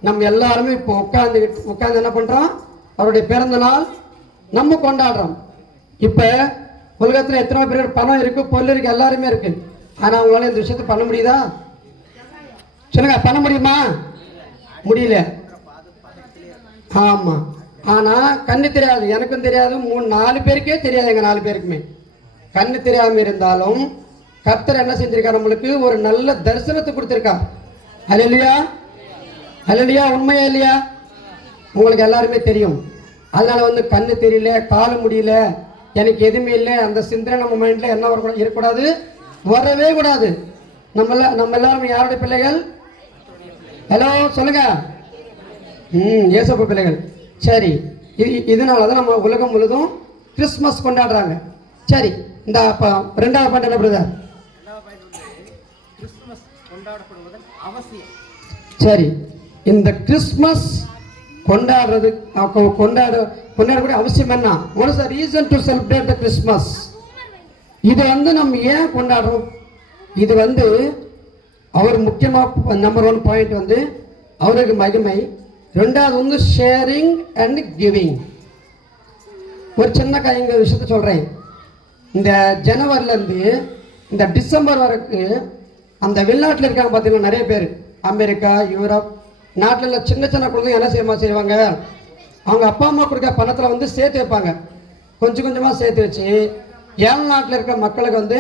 நம்ம எல்லாருமே இப்போ உட்காந்து என்ன பண்றோம், அவருடைய பிறந்த நாள் நம்ம கொண்டாடுறோம். இப்ப உலகத்துல எத்தனை பேர் பணம் இருக்கு, பொருள் இருக்கு, எல்லாருமே இருக்கு. ஆனா அவங்களால இந்த விஷயத்தை பண்ண முடியுதா? சொல்லுங்க, பண்ண முடியுமா? முடியல. ஆமா. ஆனா கண்ணு தெரியாது, எனக்கும் தெரியாது, 3-4 பேருக்கே தெரியாது. எங்க 4 பேருக்குமே கண்ணு தெரியாம இருந்தாலும் கர்த்தர் என்ன செஞ்சிருக்கார், நம்மளுக்கு ஒரு நல்ல தரிசனத்தை கொடுத்திருக்கார். ஹல்லேலூயா, ஹல்லேலூயா. உண்மையா இல்லையா? உங்களுக்கு எல்லாருமே தெரியும். அதனால வந்து கண்ணு தெரியல, கால முடியல, எனக்கு எதுவுமே இல்லை, அந்த சிந்தனை நம்ம மைண்ட்ல என்ன வரக்கூடாது, இருக்கக்கூடாது, வரவே கூடாது. நம்ம எல்லாருமே யாருடைய பிள்ளைகள்? ஹலோ சொல்லுங்க. இயேசப்பா பிள்ளைகள். சரி, இதனால தான் நம்ம உலகம் முழுதும் கிறிஸ்மஸ் கொண்டாடுறாங்க. சரி, இந்த ரெண்டாவது பாட்டு என்ன பிரதர்? சரி, இந்த கிறிஸ்மஸ் கொண்டாடக்கூடிய அவசியம் என்ன? What is the reason to celebrate the Christmas? இது வந்து நம்ம ஏன் கொண்டாடுறோம்? இது வந்து அவர் முக்கியமாக நம்பர் 1 பாயிண்ட் வந்து அவருக்கு மகிமை. ரெண்டாவது வந்து ஷேரிங் அண்ட் கிவிங். ஒரு சின்ன கைங்க விஷயத்த சொல்கிறேன். இந்த ஜனவரிலேருந்து இந்த டிசம்பர் வரைக்கும் அந்த வெளிநாட்டில் இருக்காங்க பார்த்தீங்கன்னா நிறைய பேர், அமெரிக்கா, யூரோப் நாட்டில் சின்ன சின்ன குழந்தைங்க என்ன செய்வாங்க, அவங்க அப்பா அம்மா கொடுக்க பணத்தில் வந்து சேர்த்து வைப்பாங்க. கொஞ்சம் கொஞ்சமாக சேர்த்து வச்சு ஏழை நாட்டில் இருக்கிற மக்களுக்கு வந்து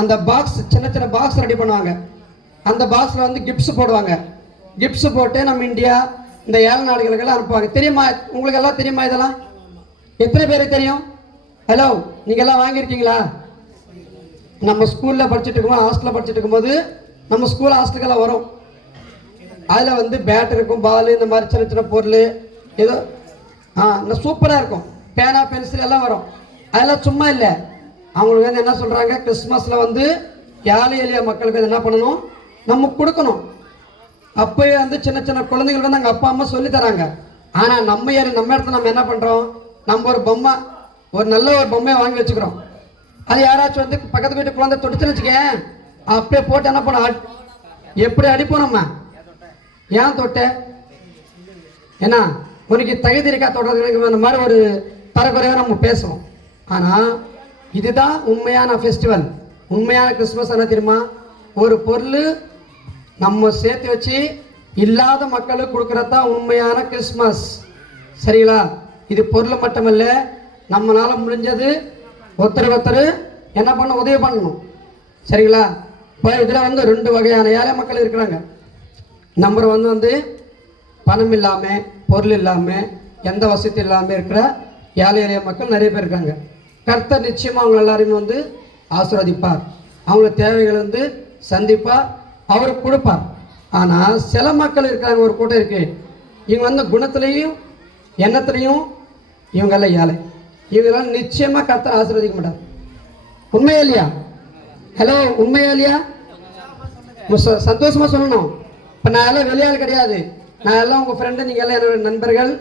அந்த பாக்ஸ், சின்ன சின்ன பாக்ஸ் ரெடி பண்ணுவாங்க. அந்த பாக்ஸில் வந்து கிஃப்ட்ஸ் போடுவாங்க. கிஃப்ட்ஸ் போட்டு நம்ம இந்தியா இந்த ஏழை நாடுகளுக்கெல்லாம் அனுப்புவாங்க. தெரியுமா? உங்களுக்கு எல்லாம் தெரியுமா? இதெல்லாம் எத்தனை பேருக்கு தெரியும்? ஹலோ, நீங்கள் எல்லாம் வாங்கியிருக்கீங்களா? நம்ம ஸ்கூலில் படிச்சுட்டு இருக்கும்போது, ஹாஸ்டலில் படிச்சுட்டு இருக்கும்போது நம்ம ஸ்கூல் ஹாஸ்டலுக்கெல்லாம் வரும். அதில் வந்து பேட் இருக்கும், பால், இந்த மாதிரி சின்ன சின்ன பொருள் ஏதோ இந்த சூப்பராக இருக்கும். பேனா, பென்சில் எல்லாம் வரும். அதெல்லாம் சும்மா இல்லை, அவங்களுக்கு வந்து என்ன சொல்கிறாங்க, கிறிஸ்மஸில் வந்து ஏழை எளிய மக்களுக்கு என்ன பண்ணணும், நம்ம கொடுக்கணும். அப்போயே வந்து சின்ன சின்ன குழந்தைங்களுக்கு வந்து எங்கள் அப்பா அம்மா சொல்லி தராங்க. ஆனால் நம்ம இடத்துல நம்ம என்ன பண்ணுறோம், நம்ம ஒரு பொம்மை, ஒரு நல்ல ஒரு பொம்மையை வாங்கி வச்சுக்கிறோம். அது யாராச்சும் வந்து பக்கத்து வீட்டு குழந்தை தொட்டுச்சுன்னு வச்சுக்கேன், அப்படியே போட்டு என்ன பண்ண, எப்படி அடிப்போம் நம்ம? ஏன் தொட்ட? ஏன்னா உனக்கு தகுதி இருக்கா தொடுறதுக்கு? அந்த மாதிரி ஒரு தரக்குறையாக நம்ம பேசுவோம். ஆனால் இதுதான் உண்மையான ஃபெஸ்டிவல், உண்மையான கிறிஸ்மஸ். என்ன தெரியுமா? ஒரு பொருள் நம்ம சேர்த்து வச்சு இல்லாத மக்களுக்கு கொடுக்கறது தான் உண்மையான கிறிஸ்மஸ். சரிங்களா? இது பொருள் மட்டுமல்ல, நம்மளால முடிஞ்சது ஒருத்தர் என்ன பண்ண, உதவி பண்ணணும். சரிங்களா? இப்போ இதில் வந்து 2 வகையான ஏழை மக்கள் இருக்கிறாங்க. நம்பர் 1 வந்து பணம் இல்லாமல், பொருள் இல்லாமல், எந்த வசதி இல்லாமல் இருக்கிற ஏழை எளிய மக்கள் நிறைய பேர் இருக்காங்க. கர்த்தர் நிச்சயமாக அவங்க எல்லாரையுமே வந்து ஆசீர்வதிப்பார். அவங்கள தேவைகளை வந்து சந்திப்பார், அவருக்கு கொடுப்பார். ஆனால் சில மக்கள் இருக்காங்க, ஒரு கூட்டம் இருக்கு, இவங்க வந்து குணத்துலேயும் எண்ணத்துலேயும் இவங்கெல்லாம் ஏழை. இவங்கெல்லாம் நிச்சயமாக கர்த்தர் ஆசீர்வதிக்க மாட்டார். உண்மையா இல்லையா? ஹலோ, உண்மையா இல்லையா? சந்தோஷமாக சொல்லணும். இப்போ நான் எல்லாம் வெளியாள் கிடையாது, நான் எல்லாம் உங்கள் ஃப்ரெண்டு, நீங்கள் எல்லாம் என்னோட நண்பர்கள்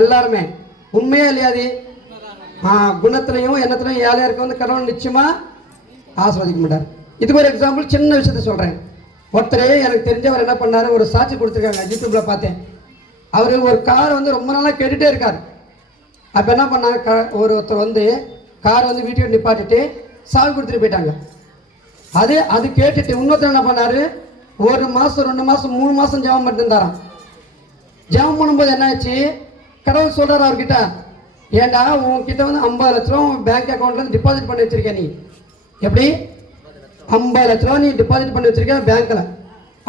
எல்லாருமே. உண்மையா இல்லையாது? குணத்துலையும் எண்ணத்துலையும் ஏழையாக இருக்க வந்து கடவுள் நிச்சயமாக ஆசீர்வதிக்க மாட்டார். இதுக்கு ஒரு எக்ஸாம்பிள், சின்ன விஷயத்த சொல்கிறேன். ஒருத்தர் எனக்கு தெரிஞ்சவர் என்ன பண்ணார், ஒரு சாட்சி கொடுத்துருக்காங்க, யூடியூப்பில் பார்த்தேன். அவர் ஒரு கார் வந்து ரொம்ப நாளாக கேட்டுகிட்டே இருக்கார். அப்போ என்ன பண்ணாங்க, ஒருத்தர் வந்து கார் வந்து வீட்டுக்கு நிப்பாட்டிட்டு சாவி கொடுத்துட்டு போயிட்டாங்க. அது கேட்டுட்டு இன்னொருத்தர் என்ன பண்ணார், 1 மாதம் 2 மாதம் 3 மாதம் ஜெபம் பண்ணிருந்தாராம். ஜெபம் பண்ணும்போது என்ன ஆச்சு, கடவுள் சொல்கிறார் அவர்கிட்ட, ஏண்டா உங்ககிட்ட வந்து 50 லட்ச ரூபா பேங்க் அக்கௌண்ட்லேருந்து டிபாசிட் பண்ணி வச்சிருக்க. நீ எப்படி 50 லட்ச ரூபா நீ டிபாசிட் பண்ணி வச்சிருக்க பேங்க்கில்.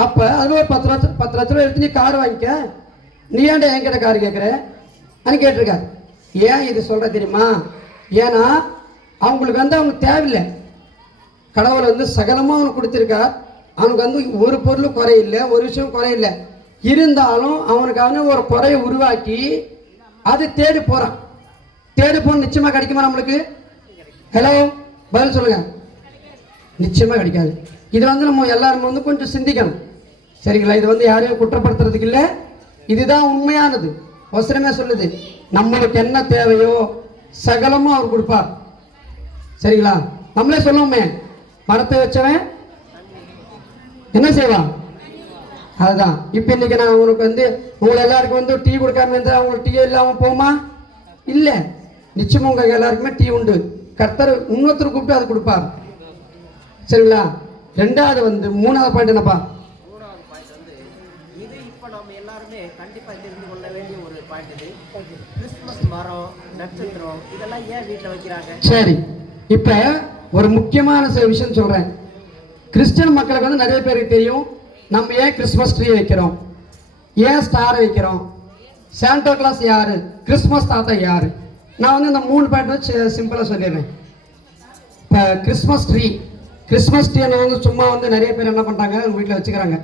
அப்போ அதில் ஒரு 10 லட்ச ரூபா எடுத்து நீ கார் வாங்கிக்க, நீ ஏன்டா என்கிட்ட கார் கேட்குற అని கேட்டிருக்காரு. ஏன் இது சொல்கிற தெரியுமா? ஏன்னா அவங்களுக்கு வந்து அவங்க தேவையில்லை. கடவுள் வந்து சகலமாக அவனுக்கு கொடுத்துருக்கார். அவனுக்கு வந்து ஒரு பொருள் குறையில்லை, ஒரு விஷயம் குறையில்லை. இருந்தாலும் அவனுக்கான ஒரு குறையை உருவாக்கி அது தேடி போகிறான். தேடி போன நிச்சயமாக கிடைக்குமா நம்மளுக்கு? ஹலோ, பதில் சொல்லுங்க. நிச்சயமாக கிடைக்காது. இது வந்து நம்ம எல்லாருமே வந்து கொஞ்சம் சிந்திக்கணும், சரிங்களா? இது வந்து யாரையும் குற்றப்படுத்துறதுக்கு இல்லை, இதுதான் உண்மையானது. வசனமே சொல்லுது, நம்மளுக்கு என்ன தேவையோ சகலமும் அவர் கொடுப்பார், சரிங்களா? நம்மளே சொல்லுவோமே, மரத்தை வச்சவன் என்ன செய்வான்? அதுதான். இப்போ இன்னைக்கு நான் உனக்கு வந்து உங்களை எல்லாருக்கும் வந்து டீ கொடுக்காம இருந்தால் அவங்களுக்கு டீ இல்லாமல் போமா? இல்லை, நிச்சயமாக உங்க எல்லாருக்குமே டீ உண்டு. கர்த்தர் இன்னொருத்தர் கூப்பிட்டு அது கொடுப்பார், சரிங்களா? ரெண்டாவது வந்து 3வது பாயிண்ட் என்னப்பா? 3வது பாயிண்ட் வந்து இது இப்போ நம்ம எல்லாருமே கண்டிப்பாக தெரிந்து கொள்ள வேண்டிய ஒரு பாயிண்ட். இது கிறிஸ்துமஸ் மரம், நட்சத்திரம் இதெல்லாம் ஏன் வீட்டில் வைக்கிறாங்க? சரி, இப்போ ஒரு முக்கியமான விஷயம் சொல்கிறேன். கிறிஸ்டியன் மக்களுக்கு வந்து நிறைய பேருக்கு தெரியும், நம்ம ஏன் கிறிஸ்மஸ் ட்ரீ வைக்கிறோம், ஏன் ஸ்டார் வைக்கிறோம், சாண்டா கிளாஸ் யாரு, கிறிஸ்மஸ் தாத்தா யாரு. நான் வந்து இந்த 3 பாயிண்ட் வச்சு சிம்பிளாக சொல்லிடுறேன். இப்போ கிறிஸ்மஸ் ட்ரீ வந்து சும்மா வந்து நிறைய பேர் என்ன பண்ணுறாங்க, வீட்டில் வச்சுக்கிறாங்க.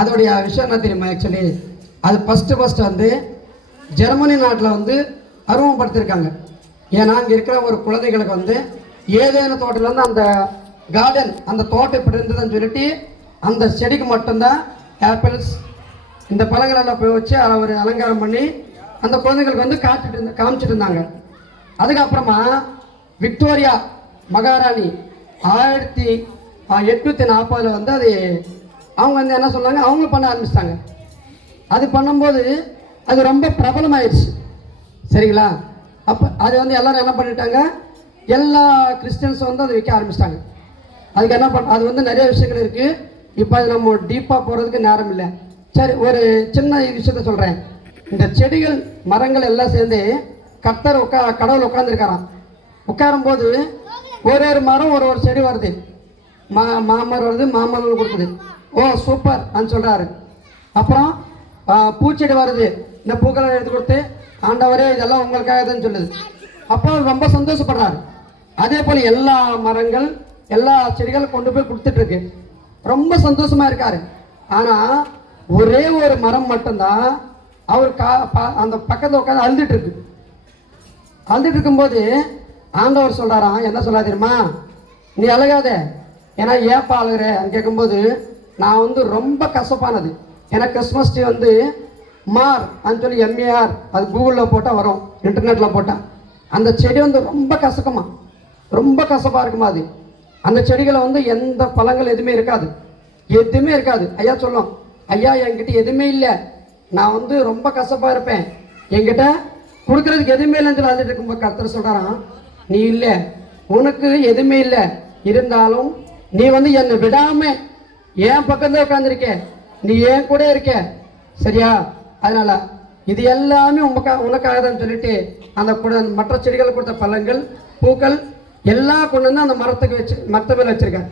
அதோடைய விஷயம் என்ன தெரியுமா? ஆக்சுவலி அது ஃபஸ்ட்டு வந்து ஜெர்மனி நாட்டில் வந்து அறிமுகப்படுத்தியிருக்காங்க. ஏன்னா அங்கே இருக்கிற ஒரு குழந்தைகளுக்கு வந்து ஏதேனும் தோட்டத்தில் வந்து அந்த கார்டன், அந்த தோட்டம் இப்படி இருந்ததுன்னு சொல்லிட்டு அந்த செடிக்கு மட்டும்தான் ஆப்பிள்ஸ் இந்த பழங்களெல்லாம் போய் வச்சு அதை ஒரு அலங்காரம் பண்ணி அந்த குழந்தைகளுக்கு வந்து காமிச்சிட்டு இருந்தாங்க. அதுக்கப்புறமா விக்டோரியா மகாராணி 1840 வந்து அது அவங்க வந்து என்ன சொன்னாங்க, அவங்களும் பண்ண ஆரம்பிச்சிட்டாங்க. அது பண்ணும்போது அது ரொம்ப பிரபலமாயிடுச்சு, சரிங்களா? அப்போ அது வந்து எல்லாரும் என்ன பண்ணிட்டாங்க, எல்லா கிறிஸ்டியன்ஸும் வந்து அதை விற்க ஆரம்பிச்சிட்டாங்க. அதுக்கு என்ன அது வந்து நிறைய விஷயங்கள் இருக்குது. இப்போ அது நம்ம டீப்பாக போகிறதுக்கு நேரம் இல்லை. சரி, ஒரு சின்ன விஷயத்த சொல்கிறேன். இந்த செடிகள் மரங்கள் எல்லாம் சேர்ந்து கர்த்தர் கடவுள் உட்காந்துருக்காராம். உட்காரும்போது ஒரு மரம் ஒரு செடி வருது, மாமரம் வருது, மாமரம் கொடுக்குது. ஓ சூப்பர் நான் சொல்கிறாரு. அப்புறம் பூச்செடி வருது, இந்த பூக்களை எடுத்து கொடுத்து ஆண்டவரே இதெல்லாம் உங்களுக்காக தான் சொல்லுது. அப்போ ரொம்ப சந்தோஷப்படுறாரு. அதே போல் எல்லா மரங்கள் எல்லா செடிகளும் கொண்டு போய் கொடுத்துட்ருக்கு, ரொம்ப சந்தோஷமா இருக்காரு. ஆனால் ஒரே ஒரு மரம் மட்டும்தான் அவர் அந்த பக்கத்தில் உட்காந்து அழுதுட்டு இருக்கும்போது ஆண்டவர் சொல்கிறாராம், என்ன சொல்ல தெரியுமா? நீ அழுகாத, ஏன்னா ஏப்பா அழுகிற கேட்கும்போது நான் வந்து ரொம்ப கசப்பானது. ஏன்னா கிறிஸ்மஸ் ட்ரீ வந்து மார் அப்படின்னு சொல்லி MAR அது கூகுளில் போட்டால் வரும், இன்டர்நெட்டில் போட்டால். அந்த செடி வந்து ரொம்ப கசக்குமா, ரொம்ப கசப்பாக இருக்குமா. அது அந்த செடிகளை வந்து எந்த பழங்கள் எதுவுமே இருக்காது. ஐயா சொல்லும், ஐயா என்கிட்ட எதுவுமே இல்லை, நான் வந்து ரொம்ப கசப்பாக இருப்பேன், என்கிட்ட கொடுக்குறதுக்கு எதுவுமே இல்லைன்னு சொல்லி அழுதுட்டு இருக்கும்போது கர்த்தர் சொல்கிறாராம், நீ இல்லை, உனக்கு எதுவுமே இல்லை, இருந்தாலும் நீ வந்து என்னை விடாமல் என் பக்கத்தில் உட்காந்துருக்க, நீ ஏன் கூட இருக்க, சரியா? அதனால இது எல்லாமே உனக்காக தான் சொல்லிட்டு அந்த மற்ற செடிகள் கொடுத்த பழங்கள் பூக்கள் எல்லாம் கொண்டு வந்து அந்த மரத்து மேலே வச்சிருக்கேன்.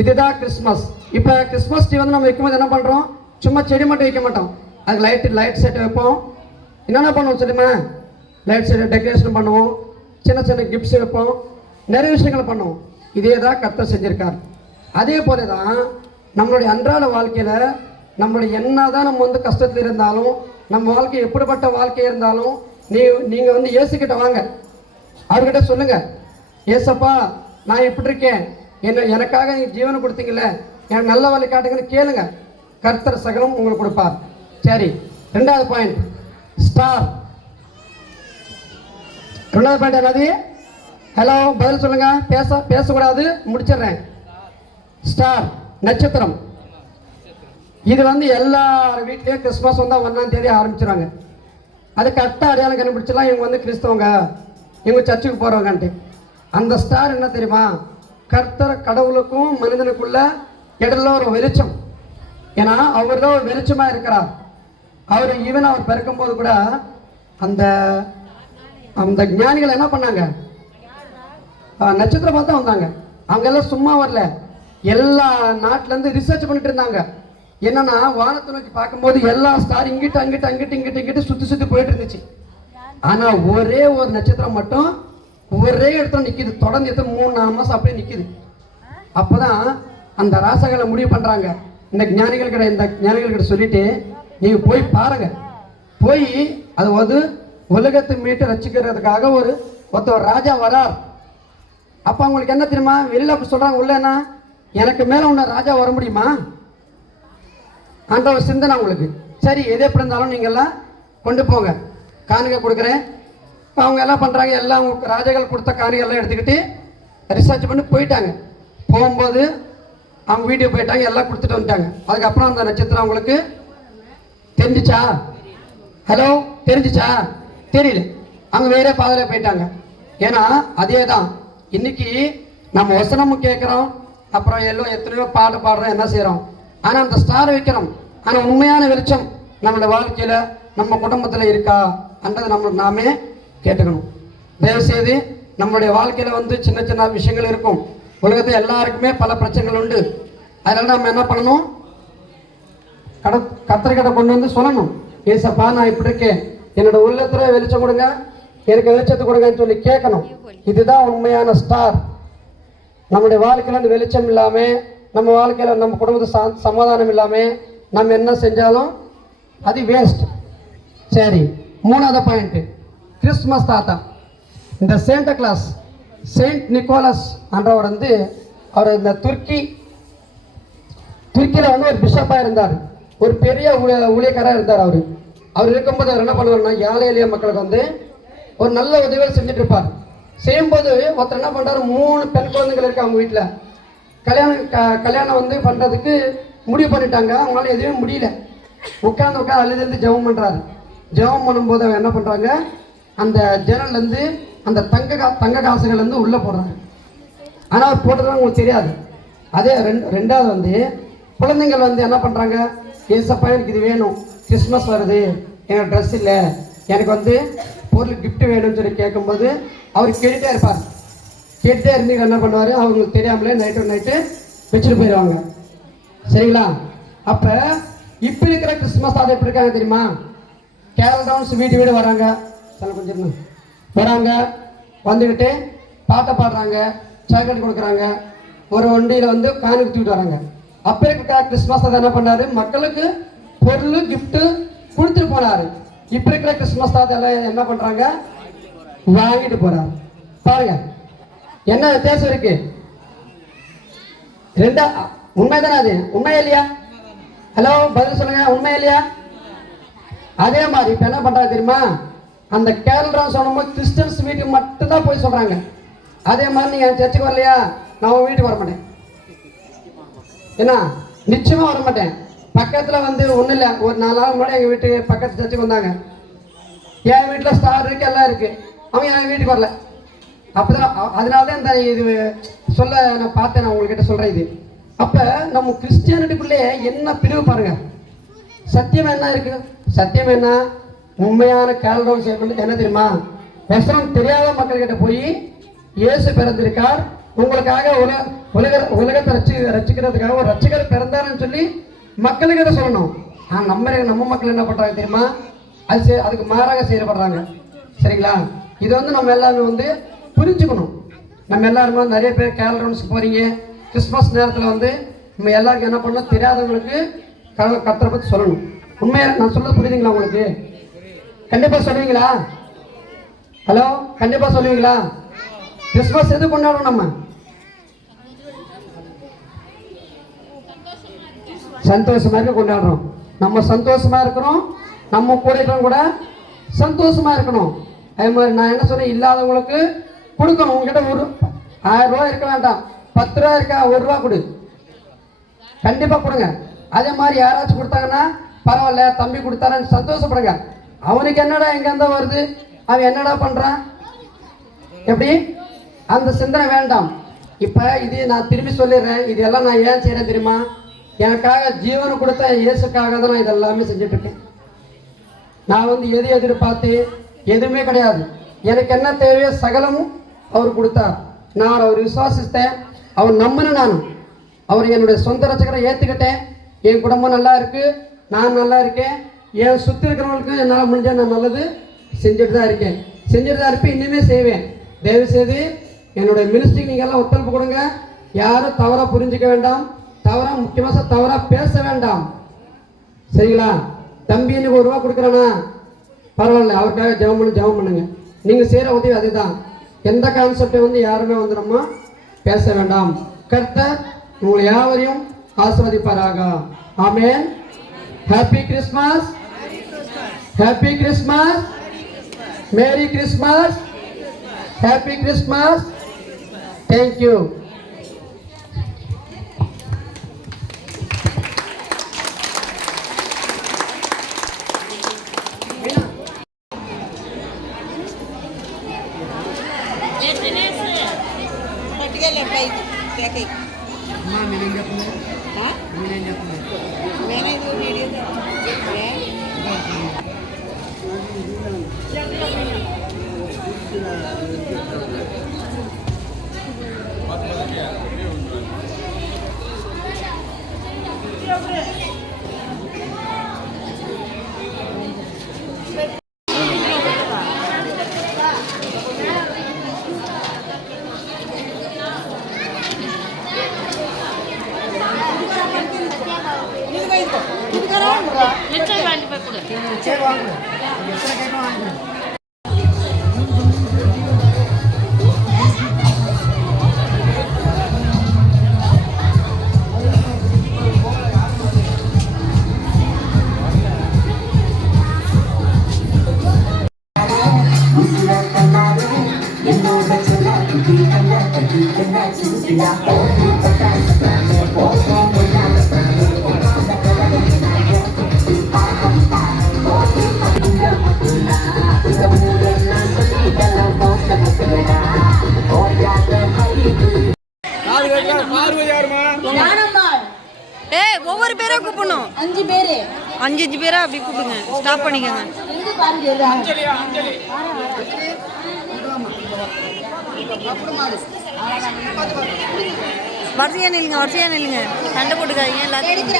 இதுதான் கிறிஸ்மஸ். இப்போ கிறிஸ்மஸ் ட்ரீ வந்து நம்ம வைக்கும்போது என்ன பண்ணுறோம், சும்மா செடி மட்டும் வைக்க மாட்டோம், அதுக்கு லைட் செட் வைப்போம். என்னென்ன பண்ணுவோம் சொல்லுமா? லைட் செட் டெக்கரேஷன் பண்ணுவோம், சின்ன சின்ன கிஃப்ட்ஸ் வைப்போம், நிறைய விஷயங்கள் பண்ணுவோம். இதே தான் கர்த்தர் செஞ்சிருக்கார். அதே போல தான் நம்மளுடைய அன்றாட வாழ்க்கையில் நம்மளுடைய என்ன தான் நம்ம வந்து கஷ்டத்தில் இருந்தாலும், நம்ம வாழ்க்கை எப்படிப்பட்ட வாழ்க்கையாக இருந்தாலும் நீங்கள் வந்து இயேசுக்கிட்ட வாங்க, அவர்கிட்ட சொல்லுங்கள், ஏசப்பா நான் இப்படி இருக்கேன், எனக்காக நீங்கள் ஜீவனை கொடுத்தீங்கல்ல, எனக்கு நல்ல வழி காட்டுங்கன்னு கேளுங்க, கர்த்தர் சகலம் உங்களுக்கு கொடுப்பார். சரி, ரெண்டாவது பாயிண்ட் ஸ்டார். ரெண்டாவது பாயிண்ட் என்னது? ஹலோ, பதில் சொல்லுங்க. பேசக்கூடாது, முடிச்சிடுறேன். ஸ்டார், நட்சத்திரம். இது வந்து எல்லார் வீட்லேயும் கிறிஸ்மஸ் வந்தால் 1ஆம் தேதி ஆரம்பிச்சிடுறாங்க. அது கரெக்டாக அடையாளம் கண்டுபிடிச்சலாம், இவங்க வந்து கிறிஸ்தவங்க, இவங்க சர்ச்சுக்கு போகிறவங்கன்ட்டு. அந்த ஸ்டார் என்ன தெரியுமா? கர்த்தர் கடவுளுக்கும் மனிதனுக்குள்ள இடையில ஒரு வெளிச்சம். ஏன்னா அவர் தான் ஒரு வெளிச்சமாக இருக்கிறார். அவர் பிறக்கும்போது கூட அந்த அந்த ஞானிகள் என்ன பண்ணாங்க? நட்சத்திரம் பார்த்தா வந்தாங்க. அங்கெல்லாம் சும்மா வரல, எல்லா நாட்டிலேருந்து ரிசர்ச் பண்ணிட்டு இருந்தாங்க. என்னன்னா வானத்தை நோக்கி பார்க்கும்போது எல்லா ஸ்டார் இங்கிட்டு சுற்றி போயிட்டு இருந்துச்சு. ஆனால் ஒரே ஒரு நட்சத்திரம் மட்டும் ஒரே இடத்துல நிற்கிது, தொடர்ந்து 3-4 மாதம் அப்படியே நிற்கிது. அப்போதான் அந்த ராசகளை முடிவு பண்ணுறாங்க. இந்த ஞானிகள்கிட்ட சொல்லிட்டு நீங்கள் போய் பாருங்க, போய் அது வந்து உலகத்தை மீட்டு ரசிக்கிறதுக்காக ஒருத்தர் ராஜா வரார். அப்போ அவங்களுக்கு என்ன தெரியுமா? வெளியில் அப்படி சொல்கிறாங்க, உள்ள என்ன எனக்கு மேலே உன்ன ராஜா வர முடியுமா அந்த ஒரு சிந்தனை அவங்களுக்கு. சரி, எது எப்படி இருந்தாலும் நீங்கள்லாம் கொண்டு போங்க, காணிக்கை கொடுக்குறேன். அவங்க எல்லாம் பண்ணுறாங்க, எல்லாம் ராஜாக்கள் கொடுத்த காணிக்கைலாம் எடுத்துக்கிட்டு ரிசர்ச் பண்ணி போயிட்டாங்க. போகும்போது அவங்க வீட்டுக்கு போயிட்டாங்க, எல்லாம் கொடுத்துட்டு வந்துட்டாங்க. அதுக்கப்புறம் அந்த நட்சத்திரம் அவங்களுக்கு தெரிஞ்சிச்சா? ஹலோ, தெரிஞ்சிச்சா? தெரியல, அவங்க வேற பாதையில் போயிட்டாங்க. ஏன்னா அதே தான் இன்னைக்கு நம்ம வசனமும் கேட்குறோம், அப்புறம் எத்தனையோ பாட்டு பாடுறோம், என்ன செய்கிறோம், ஆனால் அந்த ஸ்டார் வைக்கிறோம். ஆனால் உண்மையான வெளிச்சம் நம்மளோட வாழ்க்கையில் நம்ம குடும்பத்தில் இருக்கா என்றது நம்மளுக்கு நாமே கேட்டுக்கணும். தயவுசெய்து நம்மளுடைய வாழ்க்கையில் வந்து சின்ன சின்ன விஷயங்கள் இருக்கும். உலகத்தில் எல்லாருக்குமே பல பிரச்சனைகள் உண்டு. அதனால நம்ம என்ன பண்ணணும்? கத்திரிக்கடை கொண்டு வந்து சொல்லணும், ஏசப்பா நான் இப்படி இருக்கேன், என்னோட உள்ளத்துல வெளிச்சம் கொடுங்க, எனக்கு வெளிச்சத்தை கொடுங்கன்னு சொல்லி கேட்கணும். இதுதான் உண்மையான ஸ்டார். நம்முடைய வாழ்க்கையில் அந்த வெளிச்சம் இல்லாமல், நம்ம வாழ்க்கையில் நம்ம குடும்பத்தை சமாதானம் இல்லாமல் நம்ம என்ன செஞ்சாலும் அது வேஸ்ட். சரி, மூணாவது பாயிண்ட் கிறிஸ்துமஸ் தாத்தா. இந்த சேண்டா கிளாஸ், செயின்ட் நிக்கோலஸ் என்றவர் வந்து அவர் இந்த துருக்கியில் வந்து ஒரு பிஷப்பாக இருந்தார், ஒரு பெரிய ஊழியக்காராக இருந்தார். அவர் இருக்கும்போது அவர் என்ன பண்ணுவார்னா, ஏழை எளிய மக்களுக்கு வந்து ஒரு நல்ல உதவிகள் செஞ்சுட்டு இருப்பார். செய்யும்போது ஒருத்தர் என்ன பண்ணுறாரு, 3 பெண் குழந்தைகள் இருக்கு அவங்க வீட்டில். கல்யாணம் வந்து பண்ணுறதுக்கு முடிவு பண்ணிட்டாங்க. அவங்களால எதுவுமே முடியல. உட்காந்து அழுது ஜெபம் பண்ணுறாரு. ஜெபம் பண்ணும்போது அவங்க என்ன பண்ணுறாங்க, அந்த ஜன்னல்லேருந்து அந்த தங்க காசுகள் வந்து உள்ளே போடுறாங்க. ஆனால் அவர் போட்டது உங்களுக்கு தெரியாது. அதே ரெண்டாவது வந்து குழந்தைங்கள் வந்து என்ன பண்ணுறாங்க, ஏசப்பா எனக்கு இது வேணும், கிறிஸ்மஸ் வருது, எனக்கு ட்ரெஸ் இல்லை, எனக்கு வந்து பொருள் கிஃப்ட் வேணும்னு சொல்லி கேட்கும்போது அவர் கேட்டுகிட்டே இருப்பார். கேட்டுகிட்டே இருந்து என்ன பண்ணுவார், அவங்களுக்கு தெரியாமலே நைட்டு வச்சுட்டு போயிடுவாங்க. சரிங்களா? அப்போ இப்போ இருக்கிற கிறிஸ்மஸ் அதை எப்படி இருக்காங்க தெரியுமா? கேரல் டவுன்ஸ் வீடு வராங்க, கொஞ்சம் வராங்க, வந்துக்கிட்டு பாட்டை பாடுறாங்க, சாக்லேட் கொடுக்குறாங்க, ஒரு வண்டியில் வந்து காணி ஊற்றிட்டு வராங்க. அப்போ இருக்கிற கிறிஸ்மஸ் அதை என்ன பண்ணாரு, மக்களுக்கு பொருள் கிஃப்ட்டு கொடுத்துட்டு போனாரு. இப்போ இருக்கிற கிறிஸ்மஸ் அதெல்லாம் என்ன பண்ணுறாங்க, வாங்கிட்டு போறாரு. பாருங்க என்ன வித்தியாசம் இருக்கு. உண்மைதானே? அது உண்மையா இல்லையா? ஹலோ, பதில் சொல்லுங்க, உண்மையா இல்லையா? அதே மாதிரி இப்போ என்ன பண்றாங்க தெரியுமா, அந்த கேரளா சொல்லும்போது கிறிஸ்டியன்ஸ் வீட்டுக்கு மட்டும்தான் போய் சொல்றாங்க. அதே மாதிரி நீங்க என் சர்ச்சுக்கு வரலையா, நான் உன் வீட்டுக்கு வர மாட்டேன். என்ன, நிச்சயமா வர மாட்டேன். பக்கத்துல வந்து ஒன்றும் இல்லை, ஒரு 4 நாள் முன்னாடி எங்கள் வீட்டுக்கு பக்கத்து சர்ச்சுக்கு வந்தாங்க. என் வீட்டில் ஸ்டார் இருக்கு, எல்லாம் இருக்கு, அவங்க என் வீட்டுக்கு வரல. அப்போதான் அதனால தான் இந்த இது சொல்ல நான் பார்த்தேன், நான் உங்கள்கிட்ட சொல்கிறேன் இது. அப்போ நம்ம கிறிஸ்டியானிட்டிக்குள்ளே என்ன பிரிவு பாருங்க. சத்தியம் என்ன இருக்கு? சத்தியம் என்ன? உண்மையான கேலண்டர் செய்யணும். என்ன தெரியுமா, வசனம் தெரியாத மக்கள்கிட்ட போய் இயேசு பிறந்திருக்கார், உங்களுக்காக உலகத்தை ரசிக்கிறதுக்காக ஒரு ரட்சகர் பிறந்தாருன்னு சொல்லி மக்களுக்கிட்ட சொல்லணும். நம்ம மக்கள் என்ன பண்றாங்க தெரியுமா, அதுக்கு மாறாக செயல்படுறாங்க. சரிங்களா? இதை வந்து நம்ம எல்லாருமே வந்து புரிஞ்சுக்கணும். நம்ம எல்லாருமே நிறைய பேர் கேரளா ரவுண்ட்ஸ்க்கு போகிறீங்க. கிறிஸ்மஸ் நேரத்தில் வந்து நம்ம எல்லாருக்கும் என்ன பண்ணணும், தெரியாதவங்களுக்கு கர்த்தரை பற்றி சொல்லணும். உண்மையாக நான் சொல்றது புரியுதுங்களா உங்களுக்கு? கண்டிப்பாக சொல்லுவீங்களா? ஹலோ, கண்டிப்பாக சொல்லுவீங்களா? கிறிஸ்மஸ் எது கொண்டாடுறோம்? நம்ம சந்தோஷமா இருக்க கொண்டாடுறோம். நம்ம சந்தோஷமா இருக்கிறோம், நம்ம கூட இருக்கிறவங்க கூட சந்தோஷமா இருக்கணும். அதே மாதிரி நான் என்ன சொன்னேன், இல்லாதவங்களுக்கு கொடுக்கணும். உங்ககிட்ட ஒரு 1000 ரூபா இருக்க வேண்டாம், 10 ரூபா இருக்கா, 1 ரூபா கொடு, கண்டிப்பா கொடுங்க. அதே மாதிரி யாராச்சும் கொடுத்தாங்கன்னா பரவாயில்ல, தம்பி கொடுத்தாரன்னு சந்தோஷப்படுங்க. அவனுக்கு என்னடா எங்க இருந்தா வருது, அவன் என்னடா பண்றான், எப்படி அந்த சிந்தனை வேண்டாம். இப்ப இது நான் திரும்பி சொல்லிடுறேன், இது எல்லாம் நான் ஏன் செய்யறேன் தெரியுமா? எனக்காக ஜீவனை கொடுத்த இயேசுக்காக தான் நான் இதெல்லாமே செஞ்சுட்டு இருக்கேன். நான் வந்து எது எதிர்பார்த்து எதுவுமே கிடையாது. எனக்கு என்ன தேவையோ சகலமும் அவர் கொடுத்தார். நான் அவர் விசுவாசித்தேன், அவர் நம்பினேன். நான் அவர் என்னுடைய சொந்த ரசிகரை ஏற்றுக்கிட்டேன். என் குடும்பம் நல்லா இருக்கு, நான் நல்லா இருக்கேன். என் சுற்றி இருக்கிறவங்களுக்கு என்னால் முடிஞ்ச நான் நல்லது செஞ்சுட்டு தான் இருக்கேன், செஞ்சுட்டு தான் இருப்பேன், இனிமே செய்வேன். தயவுசெய்து என்னுடைய மினிஸ்ட்ரிக்கு நீங்கள் எல்லாம் ஒத்துழைப்பு கொடுங்க. யாரும் தவறாக புரிஞ்சிக்க வேண்டாம், தவறாக முக்கியமாக தவறாக பேச வேண்டாம், சரிங்களா? தம்பி எனக்கு 1 ரூபா கொடுக்குறேன்னா பரவாயில்ல, அவருக்காக ஜெபம் பண்ணுங்க. நீங்கள் செய்கிற உதவி அதுதான். எந்த கான்செப்டை வந்து யாருமே வந்து நம்ம பேச வேண்டாம். கர்த்தர் உங்களை யாவரையும் ஆசீர்வதிப்பாராக. ஆமென். Happy Christmas, happy Christmas, merry Christmas, happy Christmas. Thank you. ஒவ்வொரு பேரா கூப்பிடணும். 5 பேரா அப்படி கூப்பிடுங்க. ஸ்டாப் பண்ணிக்கோங்க. வரிசையா நில்லுங்க, சண்டை போட்டுக்காதீங்க. எல்லாத்தையும்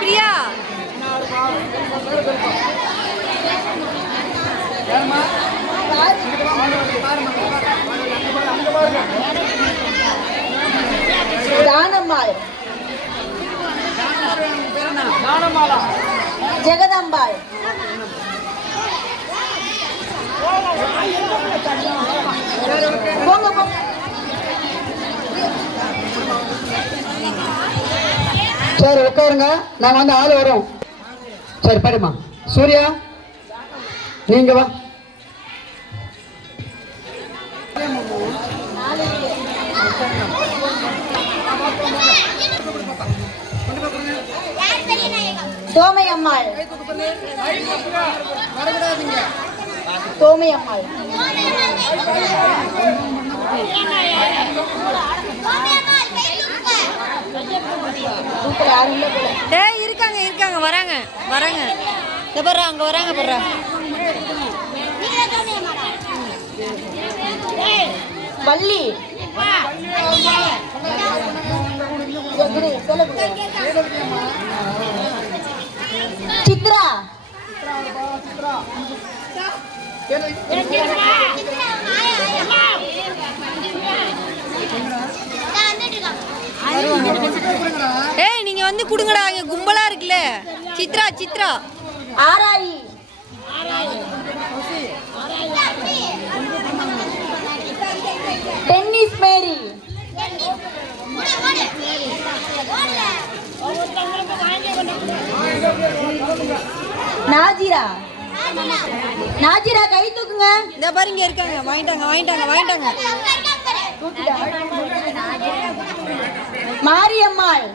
பிரியா தானம்மாள், ஜெகதம்பாள், போங்க போங்க. சரி உட்காருங்க, நாங்க வந்து ஆள் வரோம். சரி படிமா. சூர்யா நீங்க வா. சோமையம்மாள் சோமையம்மாள் யாரும் இல்லை போல. டேய் இருக்காங்க இருக்காங்க வராங்க வராங்க இந்த பாரு அங்க வராங்க பாரு வள்ளி சித்ரா ஏய் நீங்க வந்து குடுங்கடா இங்க கும்பலா இருக்குல்ல சித்ரா சித்ரா ஆராயி டென்னிஸ் மேரி நாஜிரா நாஜிரா கை தூக்குங்க. இந்த பாரு இங்க இருக்காங்க வாங்கிட்டாங்க வாங்கிட்டாங்க வாங்கிட்டாங்க மாரியம்மாள்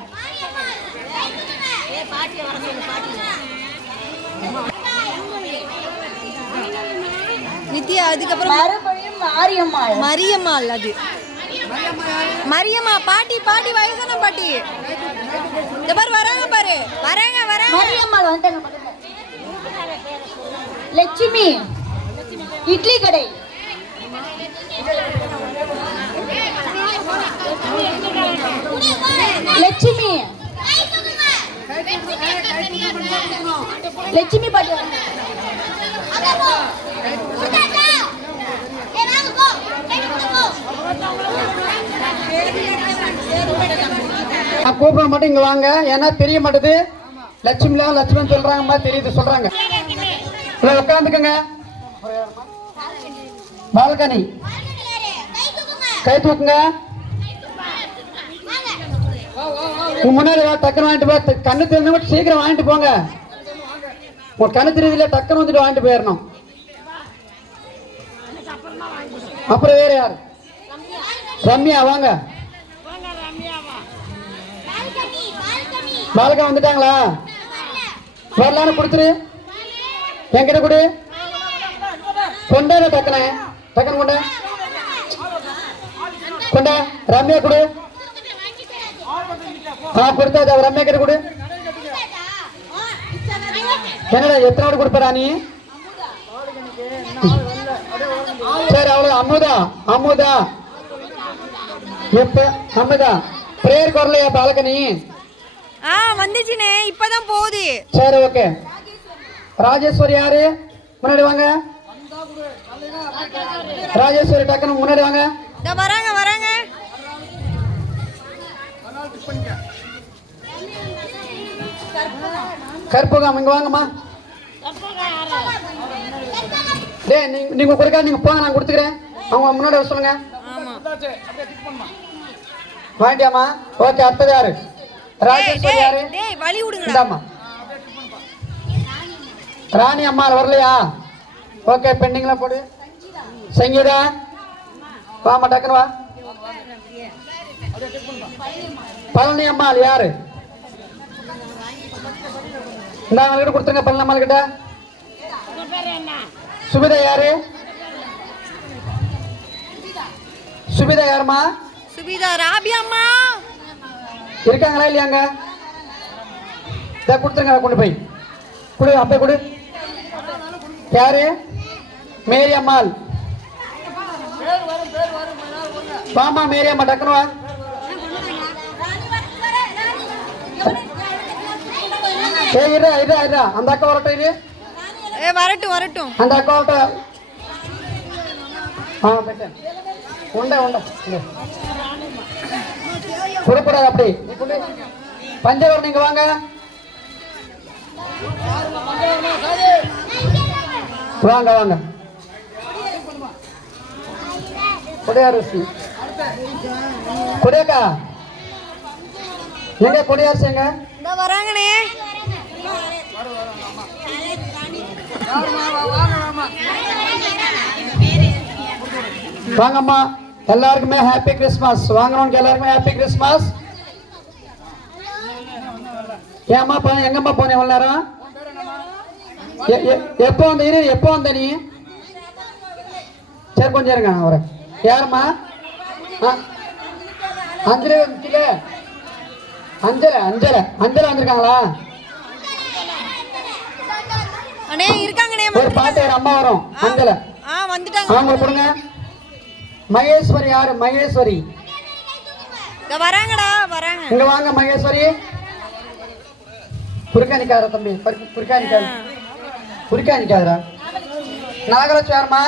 நித்யா அதுக்கப்புறம் மறுபடியும் மாரியம்மாள் மரியம்மாள் அது மரியம்மா பாட்டி பாட்டி வயசான பாட்டி இந்த பாரு வராங்க பாரு வராங்க வராங்க மாரியம்மாள் வந்துட்டாங்க. லட்சுமி இட்லி கடை லட்சுமி லட்சுமி பாட்டி கூப்பிட மட்டும் இங்க வாங்க, ஏன்னா தெரிய மாட்டேது. லட்சுமில லட்சுமி சொல்றாங்க மாதிரி தெரியுது சொல்றாங்க. உட்காந்துக்கங்க. பால்கனி கை தூக்குங்க. முன்னாடி டக்குன்னு வாங்கிட்டு போ. கண்ணு தெரிஞ்ச மட்டும் சீக்கிரம் வாங்கிட்டு போங்க. உங்க கண்ணு தெரியல டக்குன்னு வந்துட்டு வாங்கிட்டு போயிடணும். அப்புறம் வேற யார்? ரம்யா வாங்க. பாலகா வந்துட்டாங்களா? வரலான்னு கொடுத்துரு. என்கிட்ட கொடு. கொண்டாட டக்குன டக்குன்னு கொண்ட கொண்ட. ரம்யா கொடு. கொடுத்தா ரம்யா கிட்ட கொடு. என்னடா எத்தனை கொடுப்பா நீ? சரி அவ்வளவு. அமுதா அமுதா எப்ப அமுதா பிரேயருக்கு வரலையா பாலகனி? வந்துச்சுனே இப்பதான் போகுது. சரி ஓகே. ராஜேஸ்வரி யாரு? முன்னாடி வாங்க. ராஜேஸ்வரி டக்குன்னு முன்னாடி வாங்க. வராங்க வராங்க. கற்பகம் இங்க வாங்கம்மா. டேய் நீங்க கொடுக்க நீங்க போங்க, நான் கொடுத்துக்கிறேன். அவங்க முன்னாடி வர சொல்லுங்க. வாண்டியாமா? ஓகே. அடுத்தது யாரு? ராஜேஸ்வரி யாரு? டேய் வலி விடுங்கடா. இந்தாம்மா. ராணி அம்மா வரலையா? ஓகே பெண்டிங்ல போடு. சங்கீதா வாமா டக்குன்னு வா. பழனி அம்மாள் யாரு? இந்த அவங்ககிட்ட கொடுத்துருங்க. பழனி அம்மாள் கிட்ட. சுபிதா யாரு? சுபிதா யாருமா? சுபிதா ராபியா அம்மா இருக்காங்களா இல்லையாங்க? இதை கொடுத்துருங்க. கொண்டு போய் கொடு. அப்பே கொடு. யாரு? மேரி அம்மாள். வாமா மேரி அம்மா டக்குனு வா. இருடா இருடா இருடா. அந்த அக்கா வரட்டும். இது வரட்டும் வரட்டும். அந்த அக்கா வரட்டும். பெட்டேன் உண்டை உண்டை கொடுக்கூடாது அப்படி. பஞ்சவர் நீங்க வாங்க. வாங்க வாங்க. கொடையாரசி கொடையக்கா எங்க? கொடையாரசி எங்க? வராங்கண்ணே. வாங்கம்மா. எல்லாருக்குமே ஹாப்பி கிறிஸ்மஸ். வாங்கணும்னு எல்லாருக்குமே ஹாப்பி கிறிஸ்மஸ். ஏம்மா எங்கம்மா போன எவ்வளோ நேரம்? எப்போ வந்த எப்போ வந்த நீ? சரி கொஞ்சம் இருங்க நான் வரேன். யாரும்மா? அஞ்சலை வந்துச்சுல. அஞ்சலை வந்திருக்காங்களா? அண்ணே இருக்காங்கண்ணே. ஒரு பாட்டு ஒரு அம்மா வரும். அஞ்சலை வந்துட்டாங்க. அவங்க கொடுங்க. மகேஸ்வரி யாரு? மகேஸ்வரி வராங்கடா வராங்க. இங்க வாங்க மகேஸ்வரி. குறுக்கா நிக்காத தம்பி, குறுக்கா நிக்காதரா. நாகலட்சுமி யாருமா?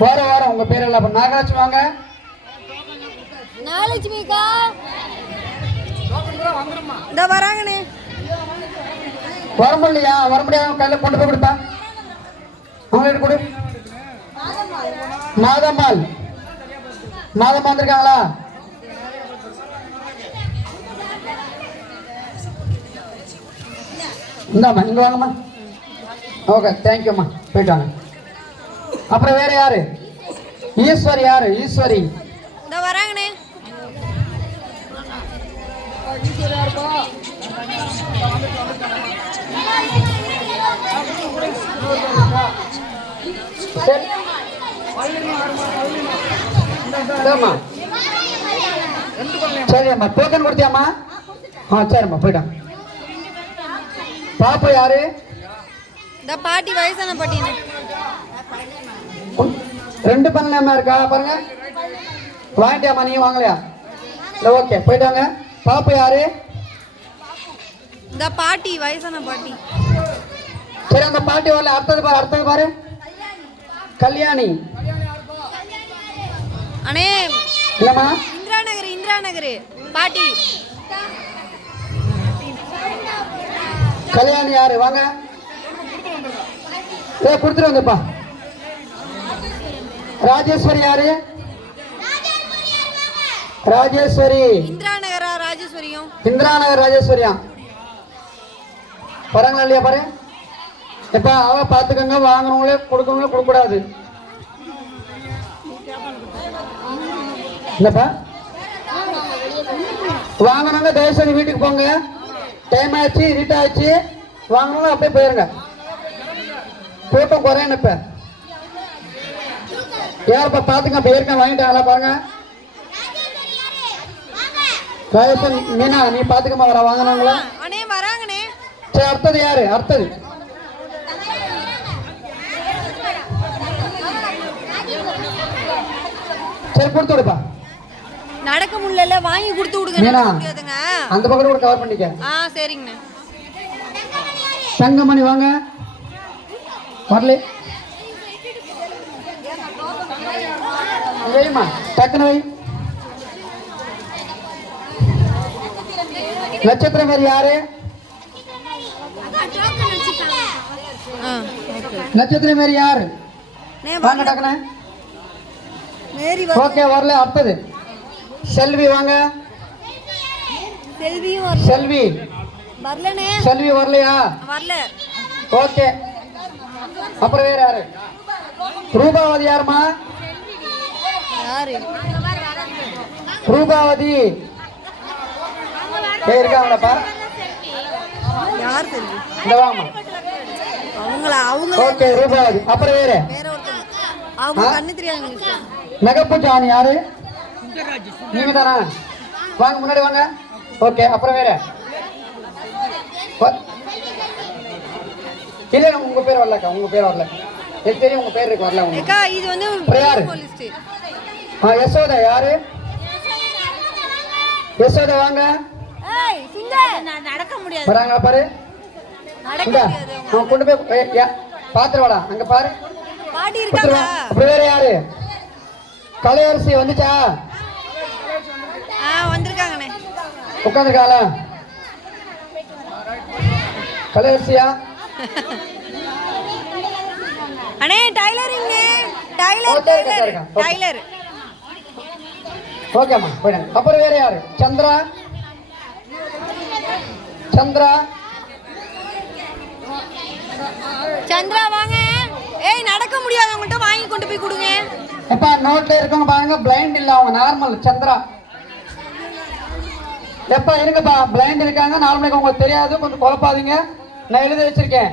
வாரம் உங்க பேர் எல்லாம் நாகலட்சுமி வாங்க. நாகலட்சுமிக்கா இந்த வராங்கண்ணே. வர முடியலையா? வர முடியாத கையில கொண்டு போய் கொடுப்பா. அவங்களுக்கு கொடு. மாதம்மாள் வந்திருக்காங்களா? இந்தாம்மா இங்க வாங்கம்மா. ஓகே தேங்க்யூம்மா, போயிட்டு வாங்க. அப்புறம் வேற யாரு? ஈஸ்வரி யாரு? ஈஸ்வரி இந்த வராங்கண்ணே. சரி சரிம்மா. டோக்கன் கொடுத்தியாம்மா? சரிம்மா போயிட்டான். பாப்பு யாரு? இந்த பாட்டி வயசான பாட்டின்னு. 2 பண்ணலாமா இருக்கா பாருங்க. வாங்கிட்டியாம்மா? நீங்க வாங்கலையா? இல்லை ஓகே போயிட்டாங்க. பாப்பு யாரு? இந்த பாட்டி வயசான பாட்டி. சரி அந்த பாட்டி வரல. அடுத்தது பாரு. கல்யாணி அண்ணே. இல்லம்மா இந்திரா நகர் பாட்டி. கல்யாணி யாரு? வாங்க. கொடுத்துட்டு வந்துப்பா. ராஜேஸ்வரி யாரு? ராஜேஸ்வரி இந்திரா நகரா? ராஜேஸ்வரியும் இந்திரா நகர் ராஜேஸ்வரியா? பரங்களா இல்லையா பாரு. எப்ப அவ பாத்துக்கங்க. வாங்குறவங்களே கொடுக்கவங்களே கொடுக்க கூடாது. இல்லப்பா வாங்கினவங்க தயவுசெய்து வீட்டுக்கு போங்க. டைம் ஆச்சு, இருட்டு ஆச்சு. வாங்கினவங்க அப்படியே போயிருங்க. கூட்டம் குறையணும். இப்ப யாருப்பா பாத்துங்க. இப்ப ஏற்கனவே வாங்கிட்டாங்களா பாருங்க. ராஜேஸ்வரி மீனா நீ பாத்துக்கமா வர வாங்கினவங்களா? அண்ணே வராங்கண்ணே. சரி அடுத்தது யாரு? அடுத்தது சரி கொடுத்து விடுப்பா. நடக்க முடியல, வாங்கி கொடுத்து விடுங்க. மீனா முடியாதுங்க. அந்த பக்கம் கூட கவர் பண்ணிக்க. சரிங்கண்ணே. தங்கமணி வாங்க. வரல வைமா, டக்குனு வை. நட்சத்திரம் பேர் யாரு? நட்சத்திரம் பேர் யாரு? வாங்க டக்குனு. ஓகே வரல. அடுத்தது செல்வி வாங்க. செல்வி வரலனே. செல்வி வரலையா? வரல. ஓகே. அப்புறம் வேற யாரு? ரூபாவதி யாருமா? யாரு? ரூபாவதி இருக்காங்களாப்பா? யார் செல்வி? இந்த வாமா. அவங்க ஓகே ரூபாவதி. அப்புறம் வேற ஒருத்தங்க. அவங்க கண்ணு தெரியாது உங்களுக்கு. நகப்புஜான் யாரு? நீங்க தானா? வாங்க முன்னாடி வாங்க. ஓகே அப்புறம் வேற இல்ல உங்க பேர் வரலக்கா. உங்க பேர் வரல. எனக்கு தெரியும் உங்க பேர் இருக்கு. வரல அக்கா. இது வந்து யாரு? யசோதா யாரு? யசோதா வாங்க. நடக்க முடியாது. வராங்களா பாரு. கொண்டு போய் பாத்திரம் வாடா. அங்க பாரு பாட்டி இருக்காங்க. அப்புறம் வேற யாரு? கலையரசி வந்துச்சா? வந்திருக்காங்கண்ணே. உட்காந்துருக்காளா? கலையரசியா? அண்ணே டைலரிங். டைலர். ஓகேம்மா போயிடுங்க. அப்புறம் வேற யாரு? சந்திரா. சந்திரா வாங்க. நடக்க முடியாது. அவங்கள்ட்ட வாங்கி கொண்டு போய் கொடுங்க. எப்பா நோட்ல இருக்கவங்க பாருங்க. பிளைண்ட் இல்ல, அவங்க நார்மல். சந்திரா எப்பா இருங்கப்பா, பிளைண்ட் இருக்காங்க, 4 மணிக்கு உங்களுக்கு தெரியாது, கொஞ்சம் குழப்பாதீங்க. நான் எழுதி வச்சிருக்கேன்,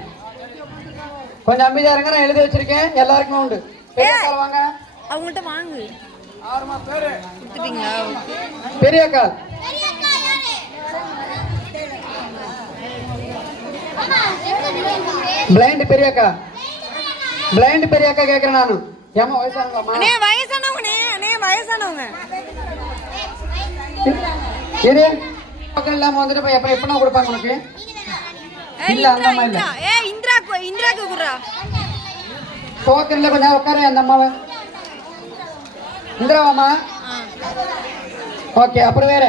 கொஞ்சம் அமைதியா இருங்க. நான் எழுதி வச்சிருக்கேன், எல்லாருக்குமே உண்டு. வாங்க, அவங்கள்ட்ட வாங்கு. 6 பேரு கொடுத்துட்டீங்களா? பெரிய கால். பிளைண்ட் பெரியக்கா, பிளைண்ட் பெரியக்கா கேட்கிறேன் நானு. ஏமா வயசானவங்கம்மா? அண்ணே வயசானவங்க, அண்ணே வயசானவங்க. இது பக்கம் இல்லாம வந்துட்டு போய் எப்ப எப்பனா கொடுப்பாங்க உனக்கு? இல்ல அந்த அம்மா இல்ல. இந்திராக்கு குடுறா. டோக்கன்ல கொஞ்சம் உட்காரு அந்த அம்மாவை. இந்திராவாமா? ஓகே. அப்புறம் வேற